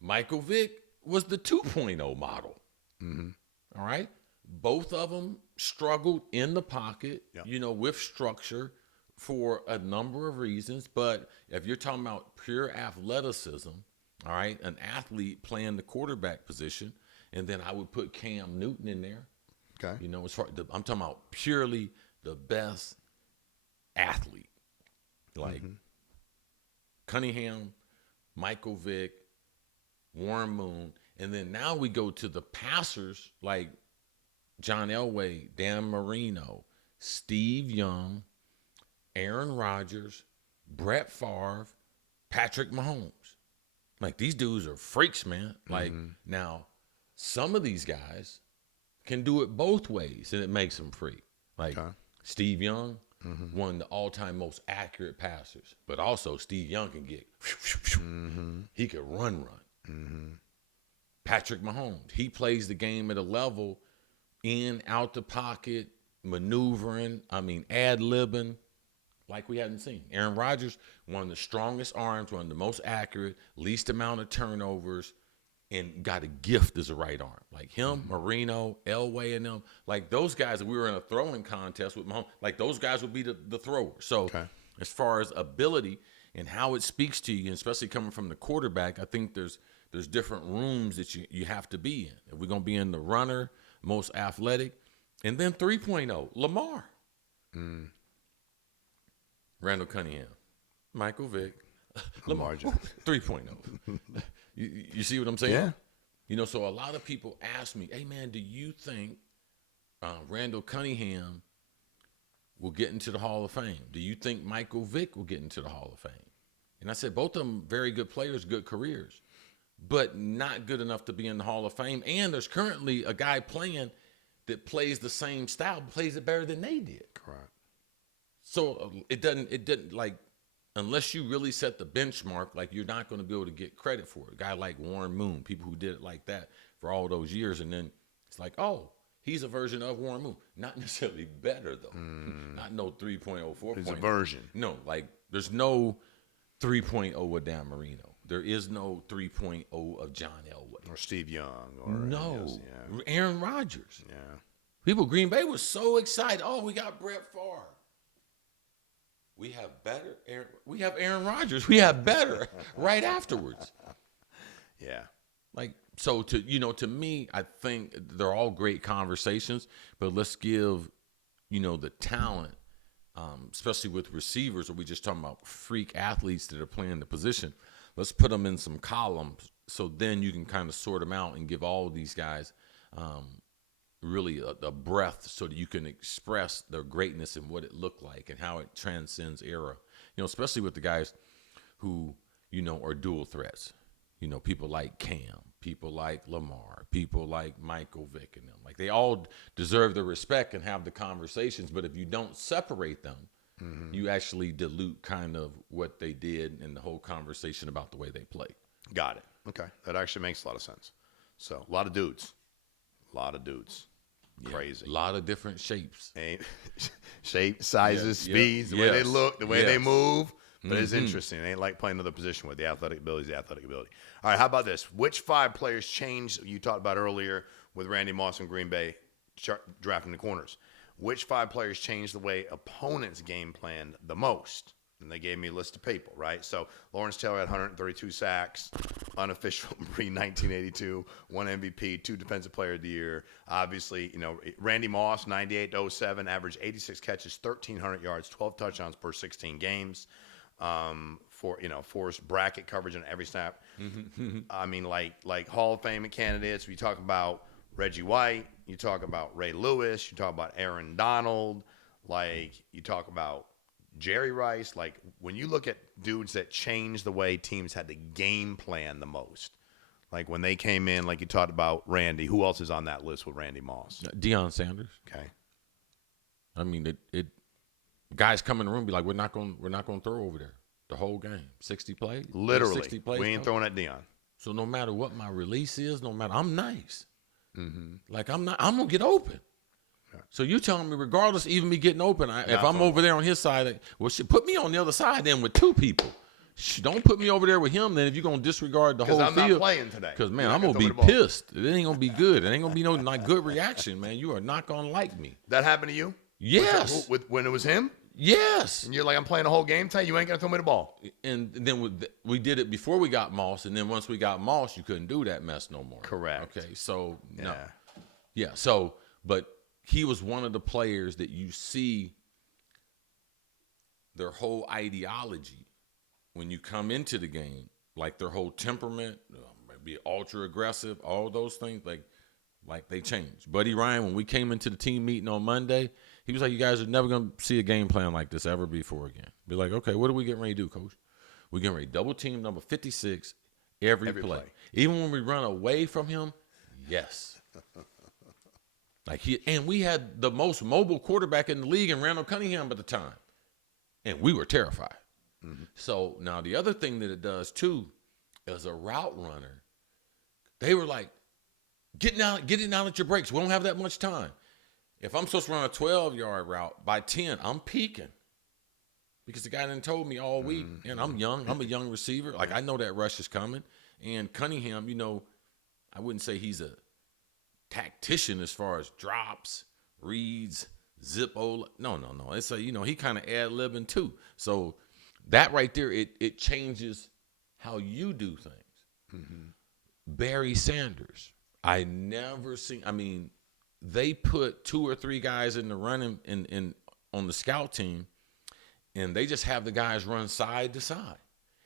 Michael Vick was the 2.0 model. Mm-hmm. All right. Both of them struggled in the pocket, Yep. you know, with structure for a number of reasons. But if you're talking about pure athleticism, all right, an athlete playing the quarterback position, and then I would put Cam Newton in there. Okay. You know, I'm talking about purely the best athlete. Like Cunningham, Michael Vick, Warren Moon. And then now we go to the passers like John Elway, Dan Marino, Steve Young, Aaron Rodgers, Brett Favre, Patrick Mahomes. Like, these dudes are freaks, man. Like, now, some of these guys can do it both ways, and it makes them freak. Like, Steve Young, one of the all-time most accurate passers. But also, Steve Young can get, he could run. Patrick Mahomes, he plays the game at a level in, out the pocket, maneuvering, ad-libbing, like we hadn't seen. Aaron Rodgers, one of the strongest arms, one of the most accurate, least amount of turnovers, and got a gift as a right arm. Like him, Marino, Elway, and them. Like those guys, if we were in a throwing contest with Mahomes, like those guys would be the throwers. So as far as ability and how it speaks to you, and especially coming from the quarterback, I think there's different rooms that you have to be in. If we're going to be in the runner, most athletic, and then 3.0, Lamar. Randall Cunningham, Michael Vick, Lamar 3.0. You see what I'm saying? Yeah. You know, so a lot of people ask me, hey, man, do you think Randall Cunningham will get into the Hall of Fame? Do you think Michael Vick will get into the Hall of Fame? And I said, both of them very good players, good careers, but not good enough to be in the Hall of Fame. And there's currently a guy playing that plays the same style, plays it better than they did. Correct. So it didn't like, unless you really set the benchmark, like you're not going to be able to get credit for it. A guy like Warren Moon, people who did it like that for all those years. And then it's like, oh, he's a version of Warren Moon. Not necessarily better, though. Not no 3.0, 4.0. It's a version. No, like there's no 3.0 of Dan Marino. There is no 3.0 of John Elway. Or Steve Young. Or No. Aaron Rodgers. Yeah. People, Green Bay was so excited. Oh, we got Brett Favre. We have Aaron Rodgers. We have better right afterwards. Yeah. Like, so to me, I think they're all great conversations, but let's give, the talent, especially with receivers, or we just talking about freak athletes that are playing the position. Let's put them in some columns so then you can kind of sort them out and give all of these guys really a breath so that you can express their greatness and what it looked like and how it transcends era. Especially with the guys who, are dual threats. People like Cam, people like Lamar, people like Michael Vick and them. Like they all deserve the respect and have the conversations, but if you don't separate them, you actually dilute kind of what they did and the whole conversation about the way they play. Got it. Okay. That actually makes a lot of sense. So, a lot of dudes. Crazy. A lot of different shapes. Shape, sizes, speeds, the way they look, the way they move. But it's interesting. It ain't like playing another position with the athletic ability is the athletic ability. All right, how about this? Which 5 players changed, you talked about earlier with Randy Moss and Green Bay drafting the corners. Which 5 players changed the way opponents game planned the most? And they gave me a list of people, right? So Lawrence Taylor had 132 sacks, unofficial pre-1982, 1 MVP, 2 Defensive Player of the Year. Obviously, Randy Moss, 98-07, averaged 86 catches, 1,300 yards, 12 touchdowns per 16 games. Forced bracket coverage on every snap. I mean, like Hall of Fame candidates. We talk about Reggie White. You talk about Ray Lewis. You talk about Aaron Donald. Like you talk about Jerry Rice. Like when you look at dudes that changed the way teams had to game plan the most, Like when they came in, like you talked about Randy. Who else is on that list with Randy Moss? Deion Sanders. Okay. I mean, it guys come in the room be like, we're not going to throw over there the whole game. 60 plays. Literally. 60 plays. We ain't throwing at Deion. So no matter what my release is, I'm nice. Like I'm going to get open. Yeah. So you telling me regardless, even me getting open, if I'm over there on his side, well, put me on the other side then with two people. Don't put me over there with him then if you're going to disregard the whole field. Because I'm not playing today. Because, man, I'm going to be pissed. It ain't going to be good. It ain't going to be no not good reaction, man. You are not going to like me. That happened to you? Yes. When it was him? Yes. And you're like, I'm playing the whole game today. You ain't going to throw me the ball. And then we did it before we got Moss. And then once we got Moss, you couldn't do that mess no more. Correct. Okay, so, yeah. No. Yeah, so, but he was one of the players that you see their whole ideology when you come into the game, like their whole temperament, be ultra aggressive, all those things, like they changed. Buddy Ryan, when we came into the team meeting on Monday, he was like, you guys are never going to see a game plan like this ever before again. Be like, okay, what are we getting ready to do, coach? We're getting ready to double team number 56 every play. Even when we run away from him, yes. And we had the most mobile quarterback in the league in Randall Cunningham at the time. And we were terrified. So now the other thing that it does too, as a route runner, they were like, get it out at your breaks. We don't have that much time. If I'm supposed to run a 12-yard route, by 10, I'm peaking. Because the guy done told me all week, and I'm young. I'm a young receiver. Like, I know that rush is coming. And Cunningham, I wouldn't say he's a tactician as far as drops, reads, zip-o. No. It's he kind of ad-libbing too. So that right there, it changes how you do things. Barry Sanders, I never seen. They put 2 or 3 guys in the running in on the scout team, and they just have the guys run side to side.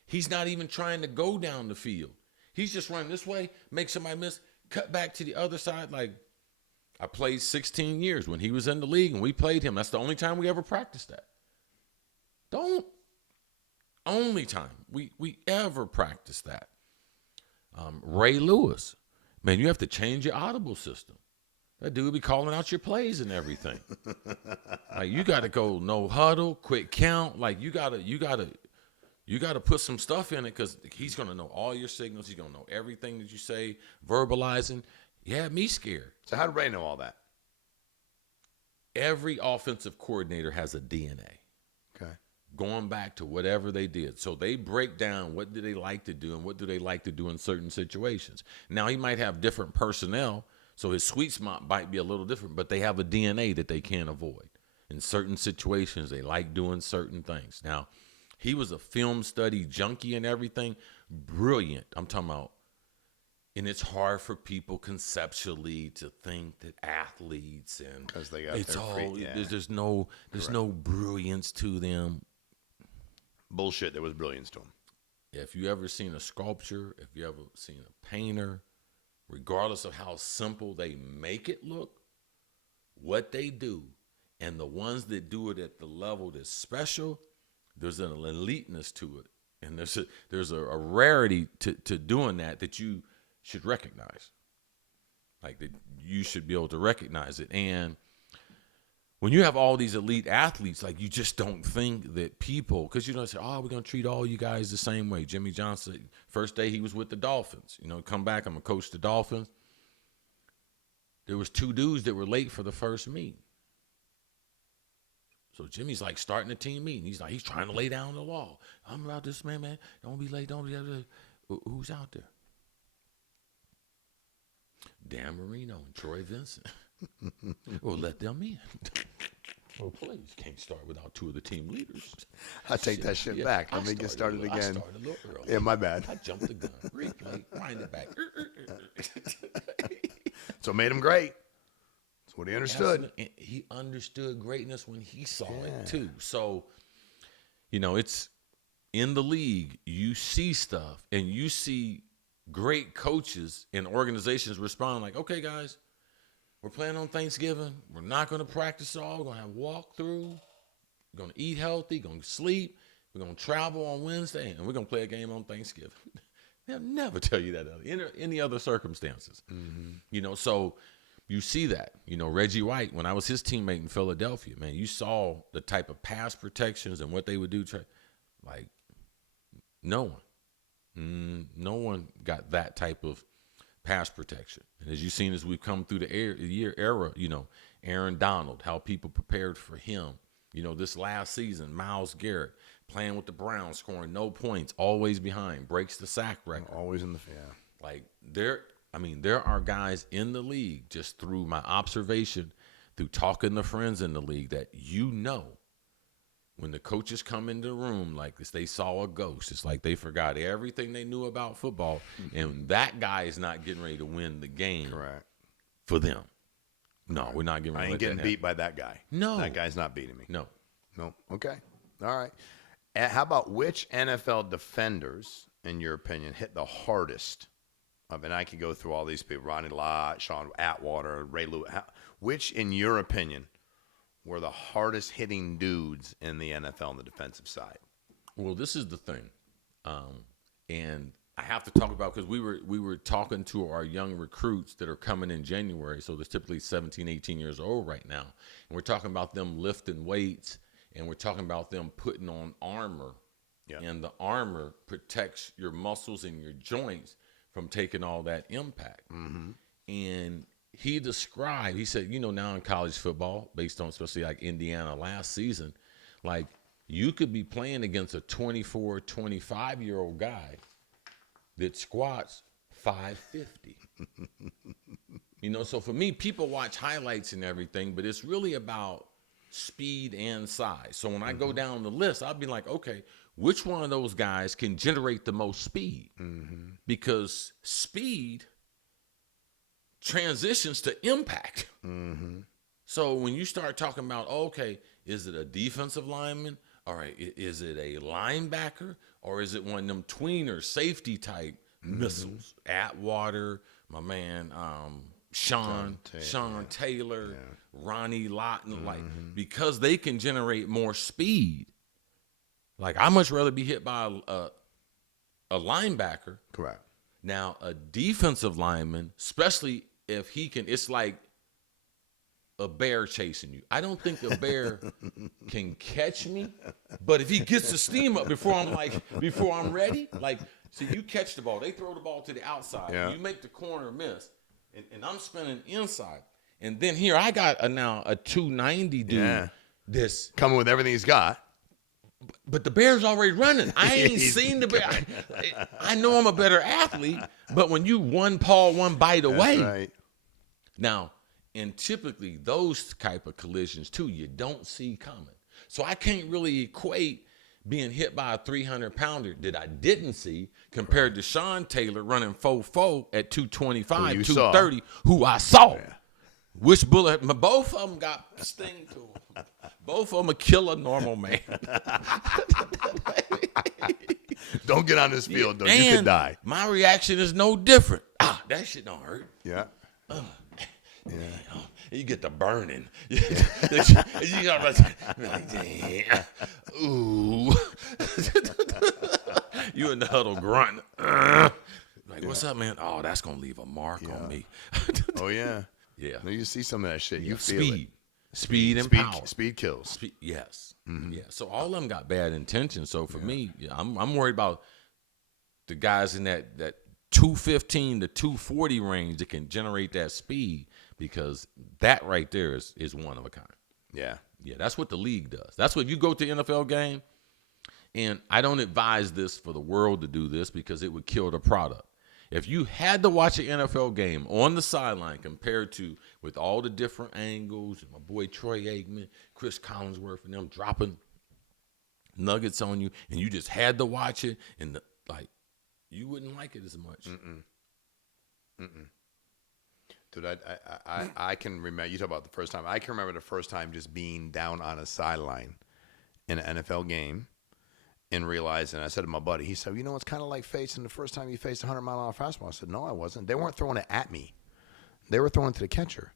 He's not even trying to go down the field. He's just running this way, make somebody miss, cut back to the other side. Like, I played 16 years when he was in the league, and we played him. That's the only time we ever practiced that. Only time we ever practiced that. Ray Lewis, man, you have to change your audible system. That dude be calling out your plays and everything. Like, you got to go no huddle, quick count. Like, you gotta put some stuff in it because he's gonna know all your signals. He's gonna know everything that you say, verbalizing. Yeah, me scared. So how did Ray know all that? Every offensive coordinator has a DNA. Okay. Going back to whatever they did. So they break down what do they like to do and what do they like to do in certain situations. Now, he might have different personnel, so his sweet spot might be a little different, but they have a DNA that they can't avoid. In certain situations, they like doing certain things. Now, he was a film study junkie and everything. Brilliant. I'm talking about. And it's hard for people conceptually to think that athletes and because they got it's all there's no brilliance to them. Bullshit. There was brilliance to them. If you ever seen a sculpture, if you ever seen a painter, regardless of how simple they make it look, what they do, and the ones that do it at the level that's special, there's an eliteness to it, and there's a rarity to doing that you should recognize. Like, that you should be able to recognize it. And when you have all these elite athletes, like, you just don't think that people, because say, oh, we're going to treat all you guys the same way. Jimmy Johnson, first day he was with the Dolphins. Come back, I'm going to coach the Dolphins. There was 2 dudes that were late for the first meeting. So Jimmy's like starting the team meeting. He's trying to lay down the law. I'm about this, man. Don't be late. Don't be late. Who's out there? Dan Marino and Troy Vincent. Well, let them in. Well, please, can't start without 2 of the team leaders. I take that shit back. Let me get started again. I started a little early. Yeah, my bad. I jumped the gun. Replay, wind it back. So it made him great. That's what he understood. And he understood greatness when he saw it too. So, it's in the league, you see stuff and you see great coaches and organizations respond like, okay, guys, we're playing on Thanksgiving. We're not going to practice all. We're going to have walkthrough. We're going to eat healthy. Going to sleep. We're going to travel on Wednesday, and we're going to play a game on Thanksgiving. They'll never tell you that in any other circumstances. Mm-hmm. So you see that. Reggie White, when I was his teammate in Philadelphia, man, you saw the type of pass protections and what they would do. Like, no one got that type of pass protection. And as you've seen as we've come through the year era, Aaron Donald, how people prepared for him. This last season, Myles Garrett playing with the Browns, scoring no points, always behind, breaks the sack record. Always in the Like there are guys in the league, just through my observation, through talking to friends in the league, that when the coaches come into the room like this, they saw a ghost. It's like they forgot everything they knew about football, and that guy is not getting ready to win the game for them. No, we're not getting ready. I ain't getting beat by that guy. No. That guy's not beating me. No. Okay. All right. How about which NFL defenders, in your opinion, hit the hardest? And I could go through all these people: Ronnie Lott, Shawn Atwater, Ray Lewis. Which, in your opinion, were the hardest hitting dudes in the NFL on the defensive side? Well, this is the thing, and I have to talk about, because we were talking to our young recruits that are coming in January, so they're typically 17, 18 years old right now, and we're talking about them lifting weights, and we're talking about them putting on armor, and the armor protects your muscles and your joints from taking all that impact. And he said, now in college football, based on especially like Indiana last season, like you could be playing against a 24, 25-year-old guy that squats 550. So for me, people watch highlights and everything, but it's really about speed and size. So when I go down the list, I'll be like, okay, which one of those guys can generate the most speed? Because speed transitions to impact. So when you start talking about, okay, is it a defensive lineman? All right, is it a linebacker? Or is it one of them tweener safety type missiles? Atwater, my man, Shawn Taylor, Ronnie Lott, because they can generate more speed. Like, I'd much rather be hit by a linebacker. Correct. Now, a defensive lineman, especially if he can, it's like a bear chasing you. I don't think a bear can catch me, but if he gets the steam up before I'm ready, like, see, you catch the ball, they throw the ball to the outside, you make the corner miss, and I'm spinning inside, and then here I got now a 290 dude, this coming with everything he's got. But the bear's already running. I ain't seen the bear. I know I'm a better athlete, but when you one paw, one bite away. Right. Now, and typically those type of collisions too, you don't see coming. So I can't really equate being hit by a 300-pounder that I didn't see compared to Shawn Taylor running 4.4 at 225, 230, who I saw. Yeah. Which bullet? Both of them got sting to them. Both of them will kill a normal man. Don't get on this field, though. You could die. My reaction is no different. That shit don't hurt. Yeah. You get the burning. Ooh. You in the huddle grunt. Like, what's up, man? Oh, that's going to leave a mark on me. Oh, yeah. Yeah. No, you see some of that shit. You feel it. Speed and power. Speed kills. Yes. Yeah. So all of them got bad intentions. So for me, I'm worried about the guys in that 215 to 240 range that can generate that speed, because that right there is one of a kind. Yeah. Yeah. That's what the league does. That's what you go to the NFL game, and I don't advise this for the world to do this because it would kill the product. If you had to watch an NFL game on the sideline compared to with all the different angles, and my boy Troy Aikman, Chris Collinsworth, and them dropping nuggets on you, and you just had to watch it, and you wouldn't like it as much. Dude, I can remember, you talk about the first time. I can remember the first time just being down on a sideline in an NFL game. And realizing, I said to my buddy, he said, it's kind of like facing the first time you faced a 100-mile-an-hour fastball. I said, no, I wasn't. They weren't throwing it at me. They were throwing it to the catcher.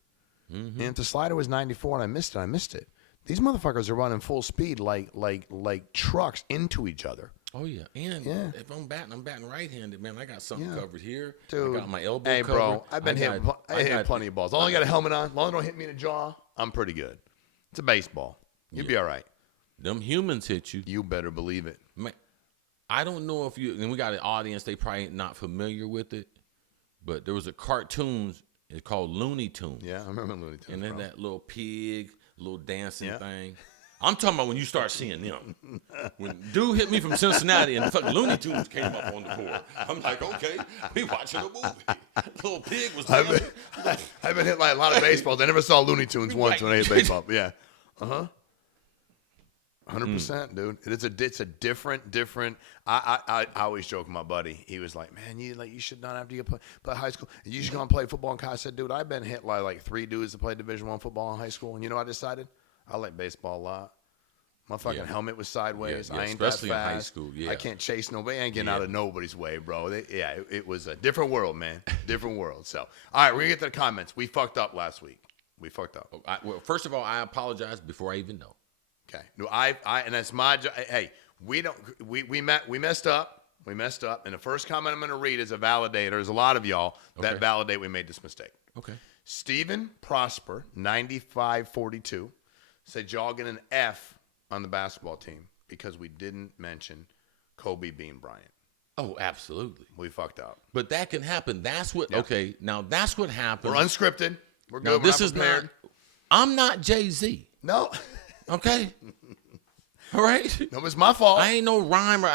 And if the slider was 94 and I missed it, These motherfuckers are running full speed like trucks into each other. Oh, yeah. And if I'm batting right-handed, man, I got something covered here. Dude. I got my elbow hey, covered. bro, I've been hit plenty of balls. As long as I got a helmet on, as long as I don't hit me in the jaw, I'm pretty good. It's a baseball. You'll be all right. Them humans hit you. You better believe it. Man, I don't know if you, and we got an audience, they probably not familiar with it, but there was a cartoon, it's called Looney Tunes. Yeah, I remember Looney Tunes. And then that little pig, little dancing thing. I'm talking about when you start seeing them. When dude hit me from Cincinnati and the fucking Looney Tunes came up on the court, I'm like, okay, we watching a movie. Little pig was dancing. I've been hit like a lot of baseballs. I never saw Looney Tunes once when I hit baseball. Yeah. 100%, dude. It's a different. I always joke with my buddy. He was like, man, you should not have to play high school. You should go and play football. And I said, dude, I've been hit like 3 dudes that played Division I football in high school. And you know what I decided? I like baseball a lot. My fucking helmet was sideways. I ain't especially that fast. in high school. Yeah. I can't chase nobody. I ain't getting out of nobody's way, bro. It was a different world, man. Different world. So, all right, we're going to get to the comments. We fucked up last week. We fucked up. Well, first of all, I apologize before I even know. Okay. No, and that's my job. Hey, we messed up. We messed up. And the first comment I'm going to read is a validator. There's a lot of y'all that validate we made this mistake. Okay. Stephen Prosper, 9542, said y'all get an F on the basketball team because we didn't mention Kobe Bean Bryant. Oh, absolutely. We fucked up. But that can happen. That's what, okay, now that's what happened. We're unscripted. We're good. Now, We're this not is prepared. not, I'm not Jay-Z. No. Okay? All right? No, it's my fault. I ain't no rhymer.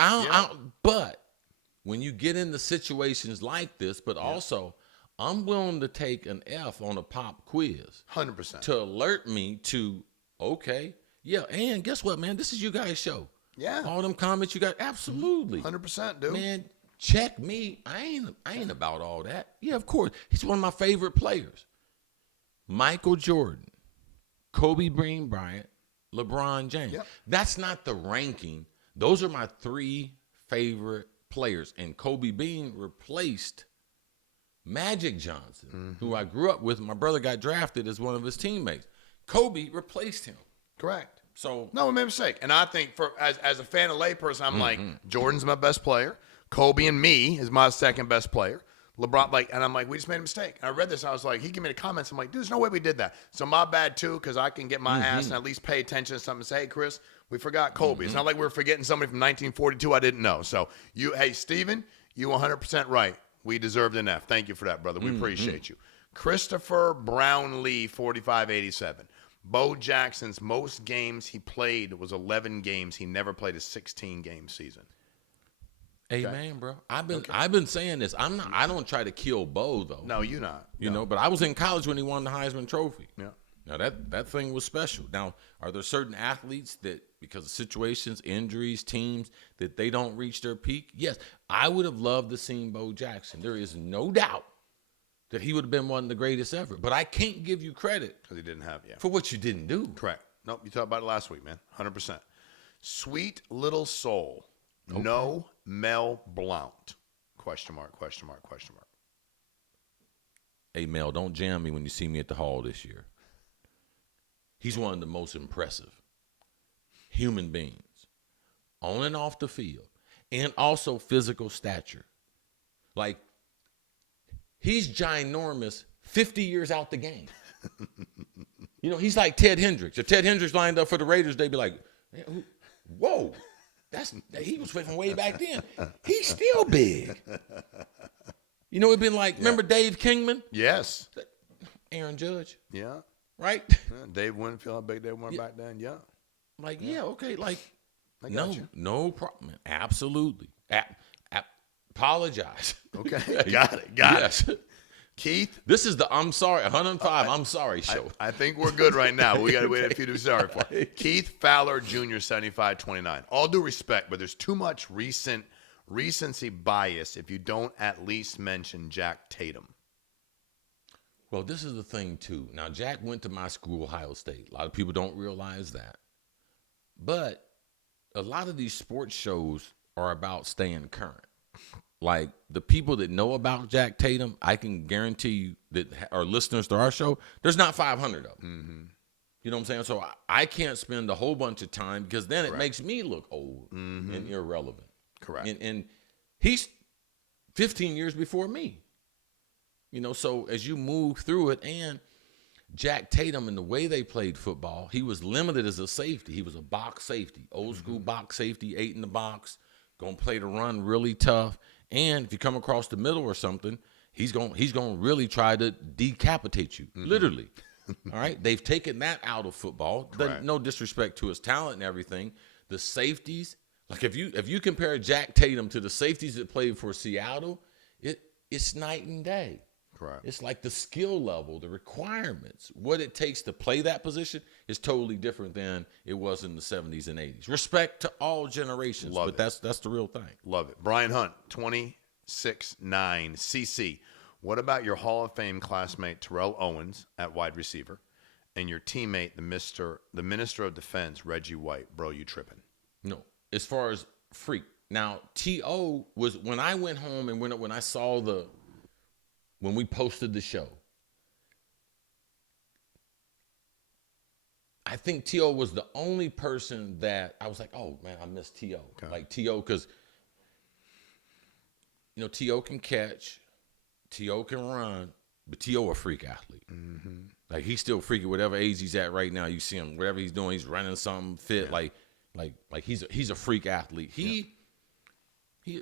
But when you get into situations like this, but also I'm willing to take an F on a pop quiz. 100%. To alert me to, okay, yeah, and guess what, man? This is you guys' show. Yeah. All them comments you got, absolutely. 100%, dude. Man, check me. I ain't about all that. Yeah, of course. He's one of my favorite players. Michael Jordan, Kobe Bean Bryant, LeBron James. Yep. That's not the ranking. Those are my 3 favorite players. And Kobe Bean replaced Magic Johnson, who I grew up with. My brother got drafted as one of his teammates. Kobe replaced him. Correct. So no, I made a mistake. And I think as a fan of layperson, I'm like, Jordan's my best player. Kobe and me is my second best player. LeBron, and I'm like, we just made a mistake. And I read this. I was like, he gave me the comments. I'm like, dude, there's no way we did that. So my bad, too, because I can get my ass and at least pay attention to something and say, hey, Chris, we forgot Kobe. It's not like we're forgetting somebody from 1942 I didn't know. So, hey, Steven, you 100% right. We deserved an F. Thank you for that, brother. We appreciate you. Christopher Brownlee, 4587. Bo Jackson's most games he played was 11 games. He never played a 16-game season. Amen, bro. I've been saying this. I don't try to kill Bo though. No, you're not. You know, but I was in college when he won the Heisman Trophy. Yeah. Now that thing was special. Now, are there certain athletes that because of situations, injuries, teams that they don't reach their peak? Yes. I would have loved to seen Bo Jackson. There is no doubt that he would have been one of the greatest ever. But I can't give you credit because he didn't have for what you didn't do. Correct. Nope. You talked about it last week, man. 100%. Sweet little soul. Okay. No Mel Blount. Question mark. Hey, Mel, don't jam me when you see me at the hall this year. He's one of the most impressive human beings on and off the field and also physical stature. Like, he's ginormous 50 years out the game. You know, he's like Ted Hendricks. If Ted Hendricks lined up for the Raiders, they'd be like, whoa. He was from way back then. He's still big. You know, it'd been like, remember Dave Kingman? Yes. Aaron Judge? Yeah. Right? Yeah, Dave Winfield, how big they were back then? Yeah. Like, okay. Like, I got you. No problem. Absolutely. Apologize. Okay. Got it. Keith? This is the I'm sorry, 105, I'm sorry show. I think we're good right now. We got to wait a few to be sorry for. Keith Fowler Jr., 7529. All due respect, but there's too much recency bias if you don't at least mention Jack Tatum. Well, this is the thing, too. Now, Jack went to my school, Ohio State. A lot of people don't realize that. But a lot of these sports shows are about staying current. Like, the people that know about Jack Tatum, I can guarantee you that are listeners to our show, there's not 500 of them. Mm-hmm. You know what I'm saying? So I can't spend a whole bunch of time because then it makes me look old and irrelevant. Correct. And he's 15 years before me. So as you move through it, and Jack Tatum and the way they played football, he was limited as a safety. He was a box safety, old school box safety, 8 in the box, going to play the run really tough. And if you come across the middle or something, he's going to really try to decapitate you, literally. All right? They've taken that out of football. No disrespect to his talent and everything. The safeties, like if you compare Jack Tatum to the safeties that played for Seattle, it's night and day. Correct. It's like the skill level, the requirements, what it takes to play that position is totally different than it was in the 70s and 80s. Respect to all generations, but that's the real thing. Love it. Brian Hunt, 26-9, CC. What about your Hall of Fame classmate Terrell Owens at wide receiver and your teammate, the Minister of Defense, Reggie White? Bro, you tripping. No. As far as freak. Now, T.O. was, when I went home and when I saw when we posted the show, I think T.O. was the only person that I was like, oh, man, I miss T.O. Okay. Like T.O. because, T.O. can catch, T.O. can run, but T.O. a freak athlete. Mm-hmm. Like, he's still freaky, whatever age he's at right now. You see him, whatever he's doing, he's running something fit. Yeah. Like he's a freak athlete. He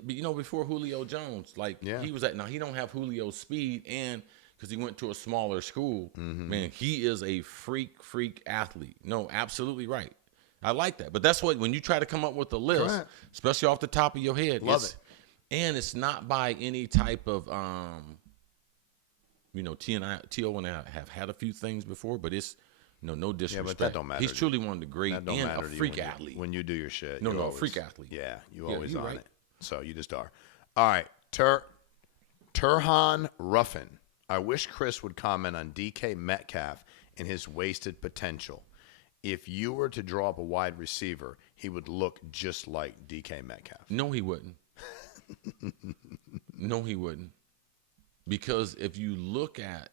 before Julio Jones, he was now he don't have Julio's speed, and because he went to a smaller school, man, he is a freak athlete. No, absolutely right. I like that. But that's what, when you try to come up with a list, especially off the top of your head, love it. And it's not by any type of T.O. and I have had a few things before, but it's no disrespect. Yeah, but that don't matter. He's truly one of the great and a freak athlete. When you do your shit. No, freak athlete. Yeah, you always on it. So you just are. All right, Turhan Ruffin. I wish Cris would comment on DK Metcalf and his wasted potential. If you were to draw up a wide receiver, he would look just like DK Metcalf. No, he wouldn't. No, he wouldn't. Because if you look at,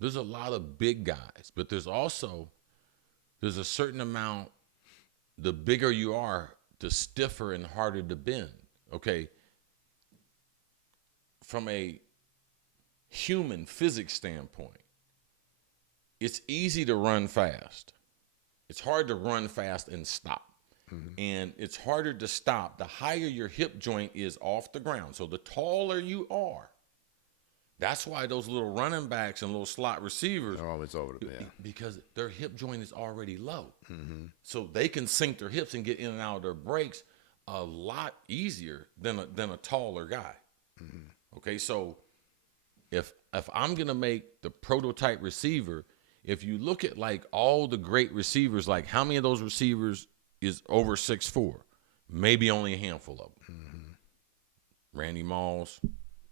there's a lot of big guys, but there's a certain amount, the bigger you are, the stiffer and harder to bend, okay? From a human physics standpoint, it's easy to run fast. It's hard to run fast and stop. Mm-hmm. And it's harder to stop the higher your hip joint is off the ground. So the taller you are, that's why those little running backs and little slot receivers are always over the because their hip joint is already low. Mm-hmm. So they can sink their hips and get in and out of their breaks a lot easier than a taller guy. Mm-hmm. Okay, so if I'm going to make the prototype receiver, if you look at like all the great receivers, like how many of those receivers is over 6'4"? Maybe only a handful of them. Mm-hmm. Randy Moss,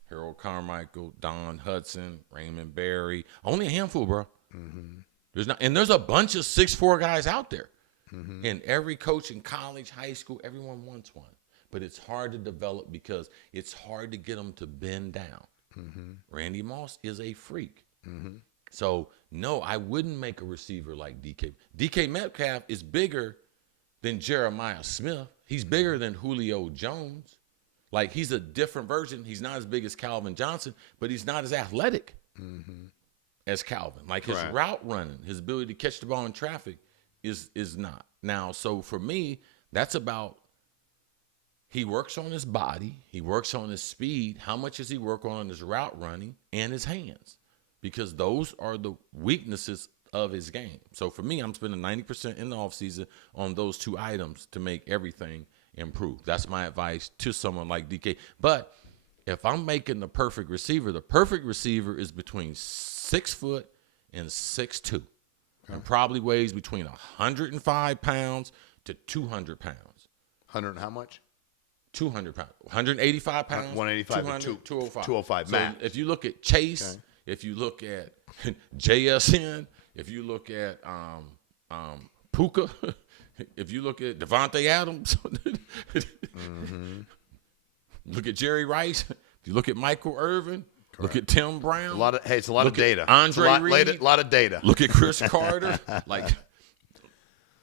Harold Carmichael, Don Hudson, Raymond Berry. Only a handful, bro. Mm-hmm. There's a bunch of 6'4" guys out there. Mm-hmm. And every coach in college, high school, everyone wants one. But it's hard to develop because it's hard to get them to bend down. Mm-hmm. Randy Moss is a freak. Mm-hmm. So, no, I wouldn't make a receiver like DK. DK Metcalf is bigger than Jeremiah Smith. He's bigger than Julio Jones. Like, he's a different version. He's not as big as Calvin Johnson, but he's not as athletic as Calvin. Like, his route running, his ability to catch the ball in traffic is not. Now, so for me, that's about, he works on his body, he works on his speed. How much does he work on his route running and his hands? Because those are the weaknesses of his game. So for me, I'm spending 90% in the offseason on those two items to make everything improve. That's my advice to someone like DK. But if I'm making the perfect receiver is between 6 foot and 6'2", and probably weighs between 105 pounds to 200 pounds. 100 how much? 200 pounds. 185 pounds. 185 to 205. 205 So max. if you look at Chase, if you look at JSN, if you look at Puka, if you look at Devontae Adams, look at Jerry Rice, if you look at Michael Irvin, look at Tim Brown. It's a lot of data. Andre Reed. A lot of data. Look at Chris Carter. Like,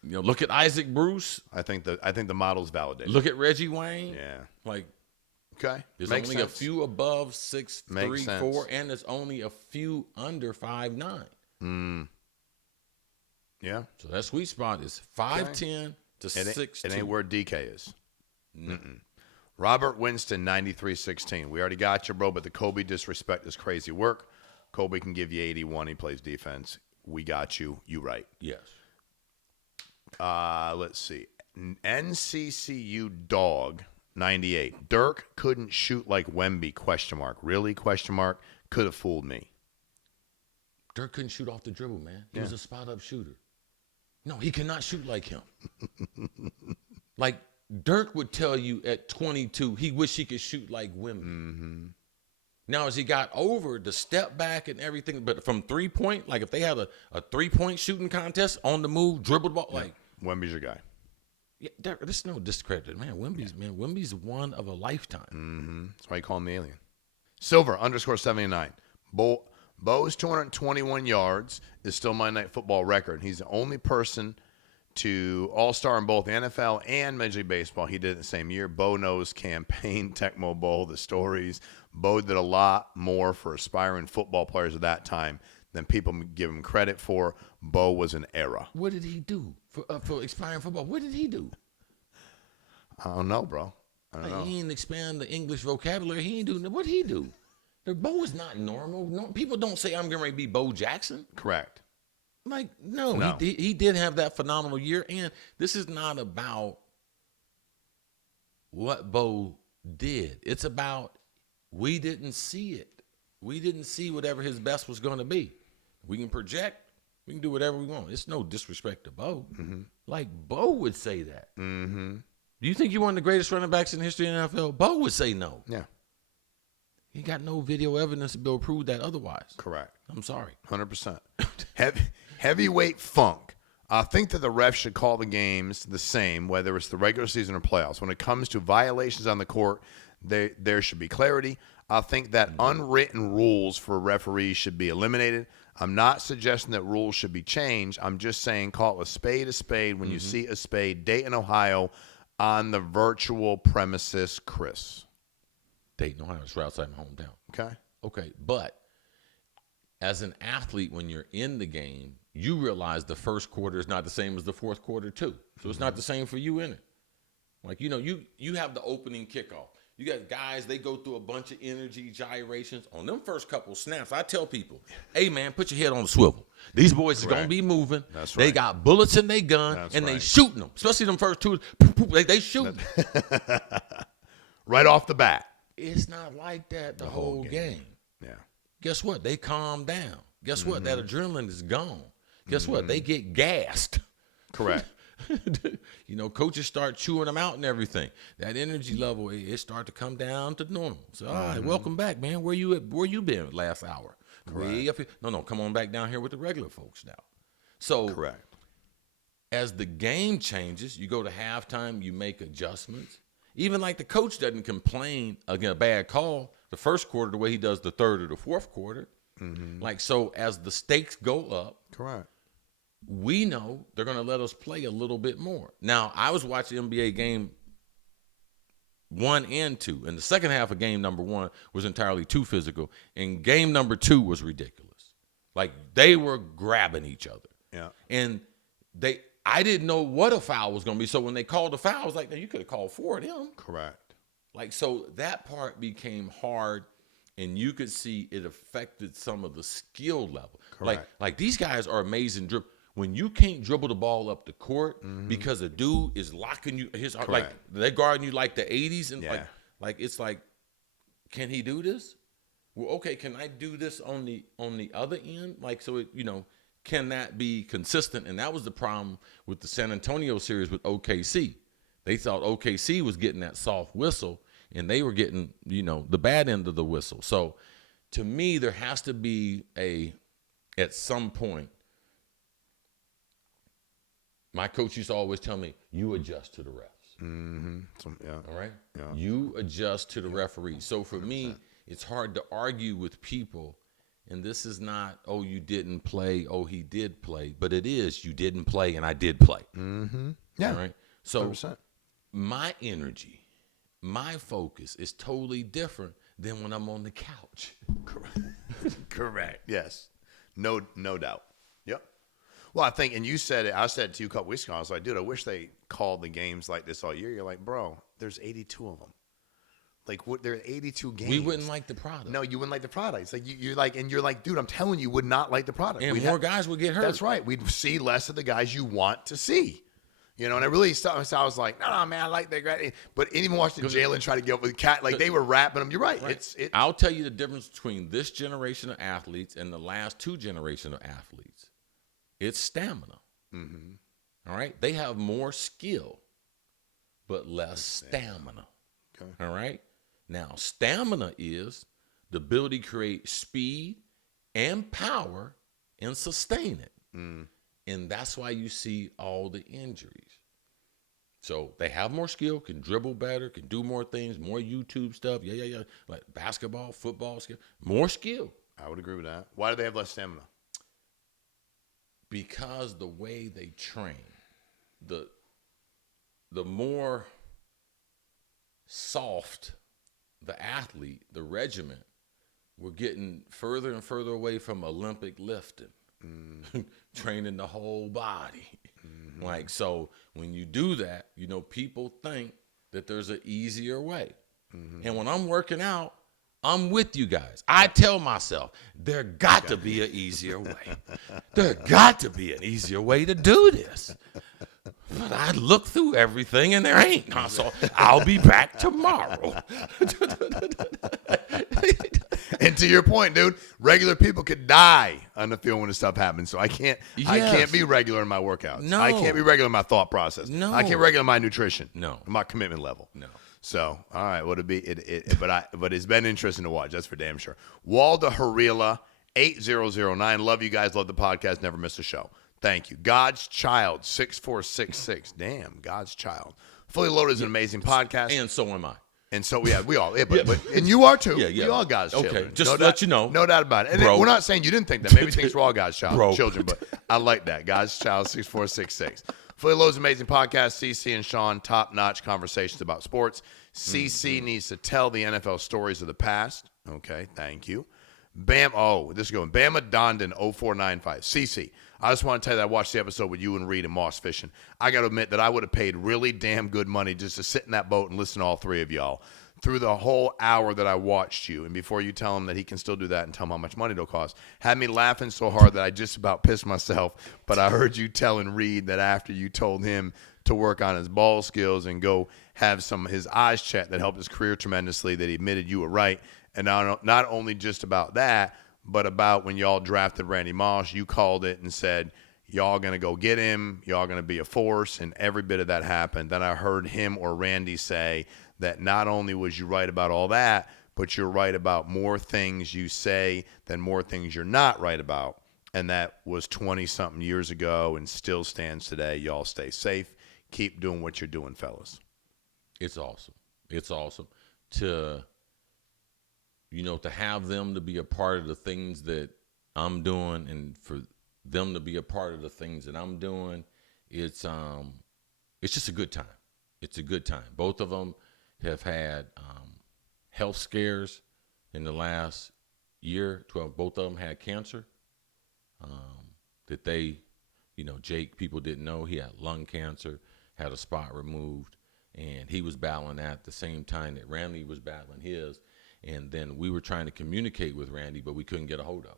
look at Isaac Bruce. I think the model's validated. Look at Reggie Wayne. Yeah. Like, okay. there's Makes only sense. a few above 6'3", Makes sense. 4", and there's only a few under 5'9". Yeah. So that sweet spot is 5'10" to 6'2". It ain't where DK is. Robert Winston, 93-16. We already got you, bro, but the Kobe disrespect is crazy work. Kobe can give you 81. He plays defense. We got you. You right. Yes. Let's see. NCCU Dog, 98. Dirk couldn't shoot like Wemby, ? Really, ? Could have fooled me. Dirk couldn't shoot off the dribble, man. He was a spot-up shooter. No, he cannot shoot like him. Like, Dirk would tell you at 22, he wished he could shoot like Wemby. Now, as he got over the step back and everything, but from three-point, like if they had a three-point shooting contest on the move, dribbled ball, like. Wemby's your guy. Yeah, there's no discredit, man. Wemby's one of a lifetime. That's why you call him the alien. Silver, _79. Bo's 221 yards is still Monday Night Football record. He's the only person to all-star in both the NFL and Major League Baseball. He did it the same year. Bo knows campaign, Tecmo Bowl, the stories. Bo did a lot more for aspiring football players at that time than people give him credit for. Bo was an era. What did he do for aspiring football? What did he do? I don't know, bro. I don't know. He didn't expand the English vocabulary. He didn't do. What did he do? Bo is not normal. No, people don't say I'm going to be Bo Jackson. Correct. Like, no. He did have that phenomenal year. And this is not about what Bo did. It's about we didn't see it. We didn't see whatever his best was going to be. We can project. We can do whatever we want. It's no disrespect to Bo. Like, Bo would say that. Do you think you're one of the greatest running backs in the history of the NFL? Bo would say no. Yeah. He got no video evidence to prove that otherwise. Correct. I'm sorry. 100%. Heavyweight funk. I think that the refs should call the games the same, whether it's the regular season or playoffs. When it comes to violations on the court, there should be clarity. I think that unwritten rules for referees should be eliminated. I'm not suggesting that rules should be changed. I'm just saying call a spade when you see a spade. Dayton, Ohio, on the virtual premises, Cris. Dayton, Ohio is right outside my hometown. Okay, but as an athlete, when you're in the game, you realize the first quarter is not the same as the fourth quarter too. So it's not the same for you in it. Like, you have the opening kickoff. You got guys, they go through a bunch of energy gyrations. On them first couple snaps, I tell people, hey, man, put your head on the swivel. These boys are going to be moving. That's right. They got bullets in their gun, they shooting them. Especially them first two. They shooting. Right off the bat. It's not like that the whole game. Yeah. Guess what? They calm down. Guess what? That adrenaline is gone. Guess what? They get gassed. Correct. Coaches start chewing them out and everything. That energy level, it start to come down to normal. So, all right, welcome back, man. Where you been last hour? Way up here. No, come on back down here with the regular folks now. So, correct. As the game changes, you go to halftime, you make adjustments. Even like the coach doesn't complain against a bad call the first quarter the way he does the third or the fourth quarter. Like, so as the stakes go up, correct, we know they're going to let us play a little bit more. Now, I was watching NBA game 1 and 2, and the second half of game number 1 was entirely too physical, and game number 2 was ridiculous. Like, they were grabbing each other. Yeah. And I didn't know what a foul was going to be, so when they called the foul, I was like, you could have called 4 of them. Correct. Like, so that part became hard, and you could see it affected some of the skill level. Correct. Like these guys are amazing dribble. When you can't dribble the ball up the court because a dude is locking you, like they're guarding you like the 80s, and like it's like, can he do this? Well, okay, can I do this on the other end? Like, so it, can that be consistent? And that was the problem with the San Antonio series with OKC. They thought OKC was getting that soft whistle, and they were getting, the bad end of the whistle. So to me, there has to be at some point, my coach used to always tell me, you adjust to the refs. All right? Yeah. You adjust to the referee. So for me, it's hard to argue with people And this is not, oh, you didn't play, oh, he did play. But it is, you didn't play and I did play. Mm-hmm. Yeah. All right. So 100%. my energy, my focus is totally different than when I'm on the couch. Correct. Correct. Yes. No doubt. Yep. Well, I think, and you said it, I said it to you a couple weeks ago, I was like, dude, I wish they called the games like this all year. You're like, bro, there's 82 of them. Like, what? There are 82 games. We wouldn't like the product. No, you wouldn't like the product. It's like, you're like, and you're like, dude, I'm telling you, would not like the product. And more guys would get hurt. That's right. We'd see less of the guys you want to see. You know, and I really started, so I was like, no, man, I like that guy. But even watching Jalen try to get over the cat, like they were rapping him. You're right. I'll tell you the difference between this generation of athletes and the last two generations of athletes. It's stamina. Mm-hmm. All right? They have more skill, but less stamina. Okay. All right? Now, stamina is the ability to create speed and power and sustain it. Mm. And that's why you see all the injuries. So they have more skill, can dribble better, can do more things, more YouTube stuff. Yeah. Like basketball, football skill, more skill. I would agree with that. Why do they have less stamina? Because the way they train, the more soft the athlete, the regiment, we're getting further and further away from Olympic lifting. Training the whole body. Mm-hmm. Like, so when you do that, you know, people think that there's an easier way. Mm-hmm. And when I'm working out, I'm with you guys. I tell myself, there got to be an easier way. There got to be an easier way to do this. But I look through everything and there ain't. So I'll be back tomorrow. And to your point, dude, regular people could die on the field when this stuff happens. So I can't be regular in my workouts. No. I can't be regular in my thought process. No. I can't be regular in my nutrition. No. My commitment level. No. So, all right, would it be but it's been interesting to watch, that's for damn sure. Walda Harila 8009. Love you guys, love the podcast, never miss a show. Thank you. God's Child 6466. Damn, God's Child. Fully Loaded is an amazing podcast. And so am I. And so, we all. Yeah, but and you are too. Yeah. You all God's children. Okay, just let you know. No doubt about it. And Bro. we're not saying you didn't think that. Maybe he thinks we're all God's children, but I like that. God's Child 6466. Fully Loaded's amazing podcast. CC and Shawn, top-notch conversations about sports. CC needs to tell the NFL stories of the past. Okay, thank you. This is going. Bama Dondon 0495. CC, I just want to tell you that I watched the episode with you and Reed and Moss fishing. I got to admit that I would have paid really damn good money just to sit in that boat and listen to all three of y'all through the whole hour that I watched you. And before you tell him that he can still do that and tell him how much money it'll cost, had me laughing so hard that I just about pissed myself. But I heard you telling Reed that after you told him to work on his ball skills and go have some of his eyes checked that helped his career tremendously, that he admitted you were right. And not only just about that, but about when y'all drafted Randy Moss, you called it and said, y'all going to go get him, y'all going to be a force, and every bit of that happened. Then I heard him or Randy say that not only was you right about all that, but you're right about more things you say than more things you're not right about. And that was 20-something years ago and still stands today. Y'all stay safe. Keep doing what you're doing, fellas. It's awesome. It's awesome to have them to be a part of the things that I'm doing, and for them to be a part of the things that I'm doing. It's just a good time. It's a good time. Both of them have had health scares in the last year. Both of them had cancer. That they, Jake, people didn't know he had lung cancer, had a spot removed, and he was battling that at the same time that Randy was battling his. And then we were trying to communicate with Randy, but we couldn't get a hold of him.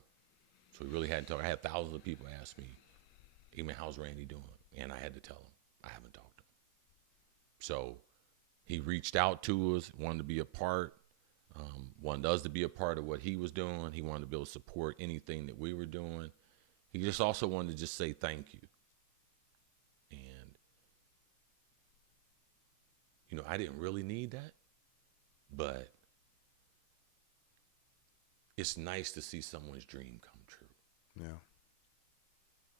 So we really hadn't talked. I had thousands of people ask me, hey, man, how's Randy doing? And I had to tell him, I haven't talked to him. So he reached out to us, wanted to be a part, wanted us to be a part of what he was doing. He wanted to be able to support anything that we were doing. He just also wanted to just say thank you. And, I didn't really need that, but it's nice to see someone's dream come true. Yeah.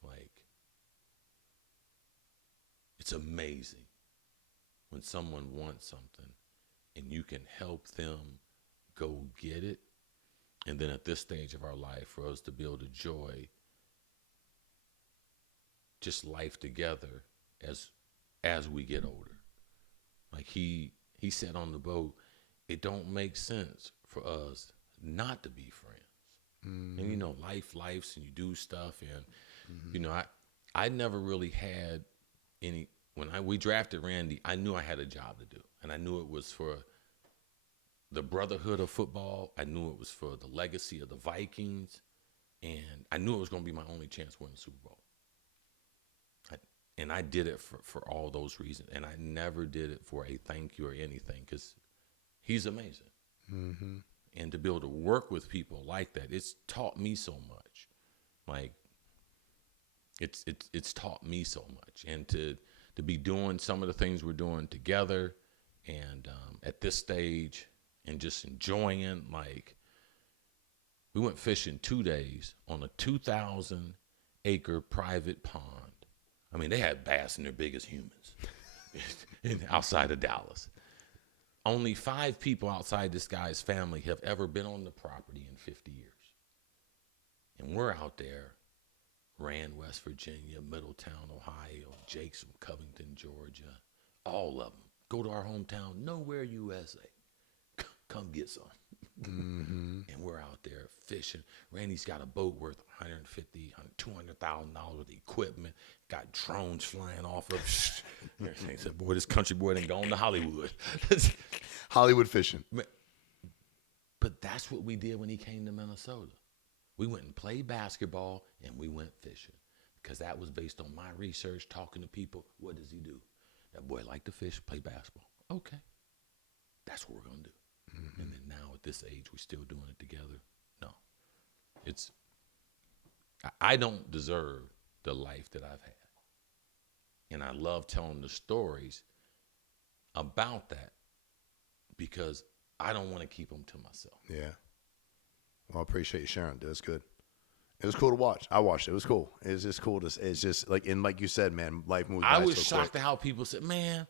Like, it's amazing when someone wants something and you can help them go get it. And then at this stage of our life, for us to be able to enjoy just life together as we get older. Like he said on the boat, it don't make sense for us not to be friends. Mm-hmm. And, you know, life's and you do stuff. And, you know, I never really had any, when we drafted Randy, I knew I had a job to do. And I knew it was for the brotherhood of football. I knew it was for the legacy of the Vikings. And I knew it was going to be my only chance to win the Super Bowl. And I did it for all those reasons. And I never did it for a thank you or anything, because he's amazing. Mm-hmm. And to be able to work with people like that, it's taught me so much. Like, it's taught me so much. And to be doing some of the things we're doing together, and at this stage, and just enjoying it. Like, we went fishing 2 days on a 2,000-acre private pond. I mean, they had bass in their big as humans outside of Dallas. Only 5 people outside this guy's family have ever been on the property in 50 years. And we're out there, Rand, West Virginia, Middletown, Ohio, Jake's from Covington, Georgia, all of them. Go to our hometown, Nowhere, USA. Come get some. Mm-hmm. And we're out there fishing. Randy's got a boat worth $150,000, $200,000 worth of equipment. Got drones flying off of. He said, "Boy, this country boy done gone to Hollywood." Hollywood fishing. But that's what we did when he came to Minnesota. We went and played basketball, and we went fishing, because that was based on my research, talking to people. What does he do? That boy liked to fish, play basketball. Okay, that's what we're gonna do. Mm-hmm. And then now at this age, we're still doing it together. No, I don't deserve the life that I've had. And I love telling the stories about that, because I don't want to keep them to myself. Yeah. Well, I appreciate you sharing, dude. It's good. It was cool to watch. I watched it. It was cool. It's just cool it's just like, and like you said, man, life moves by so quick. I was shocked at how people said, man,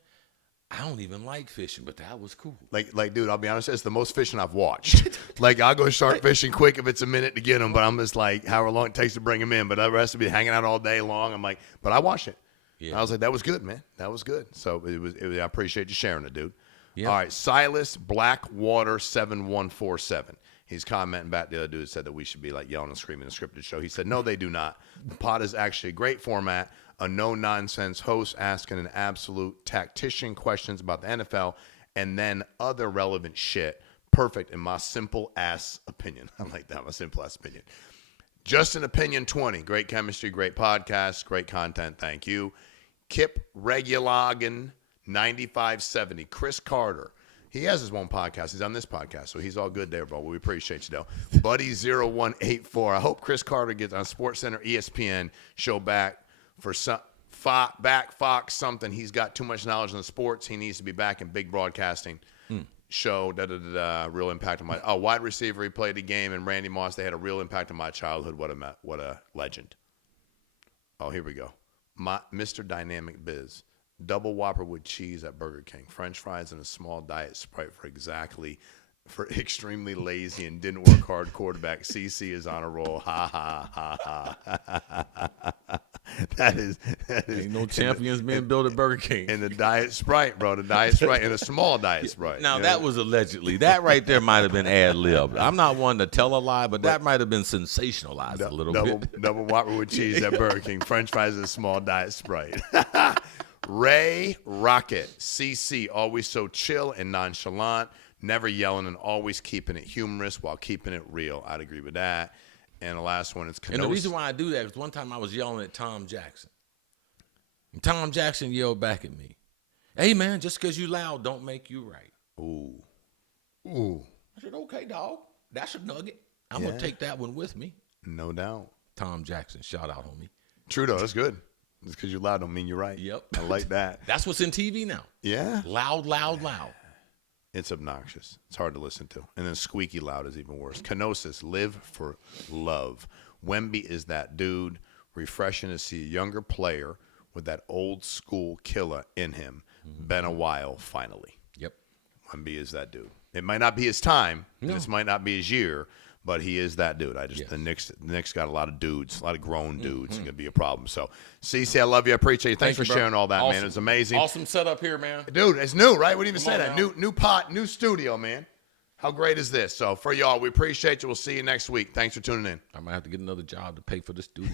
I don't even like fishing, but that was cool. Like, dude, I'll be honest, it's the most fishing I've watched. Like, I'll go shark fishing quick if it's a minute to get them, but I'm just like, however long it takes to bring them in. But the rest of it hanging out all day long. I'm like, but I watched it. Yeah. I was like, that was good, man. That was good. So it was I appreciate you sharing it, dude. Yeah. All right, Silas Blackwater 7147. He's commenting back. The other dude said that we should be like yelling and screaming in a scripted show. He said, no, they do not. The pod is actually a great format. A no-nonsense host asking an absolute tactician questions about the NFL, and then other relevant shit. Perfect in my simple-ass opinion. I like that, my simple-ass opinion. Just an opinion 20. Great chemistry, great podcast, great content. Thank you. Kip Regulagen 9570. Chris Carter. He has his own podcast. He's on this podcast, so he's all good there, bro. We appreciate you, though. Buddy0184. I hope Chris Carter gets on SportsCenter ESPN show back for Fox something. He's got too much knowledge in the sports. He needs to be back in big broadcasting show. Real impact on my wide receiver. He played the game, and Randy Moss. They had a real impact on my childhood. What a legend. Oh, here we go. Mr. Dynamic Biz. Double Whopper with cheese at Burger King. French fries and a small diet Sprite for extremely lazy and didn't work hard quarterback. CC is on a roll. Ha ha ha ha. That is ain't no champions being built at Burger King. And the diet Sprite, bro. The diet Sprite and a small diet Sprite. Now that was allegedly. That right there might have been ad-libbed. I'm not one to tell a lie, but that might have been sensationalized a little bit. Double Whopper with cheese at Burger King. French fries and a small diet Sprite. Ray Rocket, CC, always so chill and nonchalant, never yelling and always keeping it humorous while keeping it real. I'd agree with that. And the last one is Kenos. And the reason why I do that is one time I was yelling at Tom Jackson. And Tom Jackson yelled back at me, "Hey, man, just because you loud don't make you right." Ooh. I said, okay, dog. That's a nugget. I'm going to take that one with me. No doubt. Tom Jackson, shout out, homie. True, though. That's good. Just because you're loud don't mean you're right. Yep. I like that. That's what's in TV now. Yeah. Loud, loud, loud. It's obnoxious. It's hard to listen to. And then squeaky loud is even worse. Kenosis, live for love. Wemby is that dude. Refreshing to see a younger player with that old school killer in him. Mm-hmm. Been a while, finally. Yep. Wemby is that dude. It might not be his time. No. This might not be his year. but he is that dude. The Knicks got a lot of dudes, a lot of grown dudes. It's gonna be a problem. So, CC, I love you. I appreciate you. Thanks for sharing all that, awesome. man. It's amazing. Awesome setup here, man. Dude, it's new, right? We didn't even say that. Now. New pot, new studio, man. How great is this? So for y'all, we appreciate you. We'll see you next week. Thanks for tuning in. I might have to get another job to pay for the studio.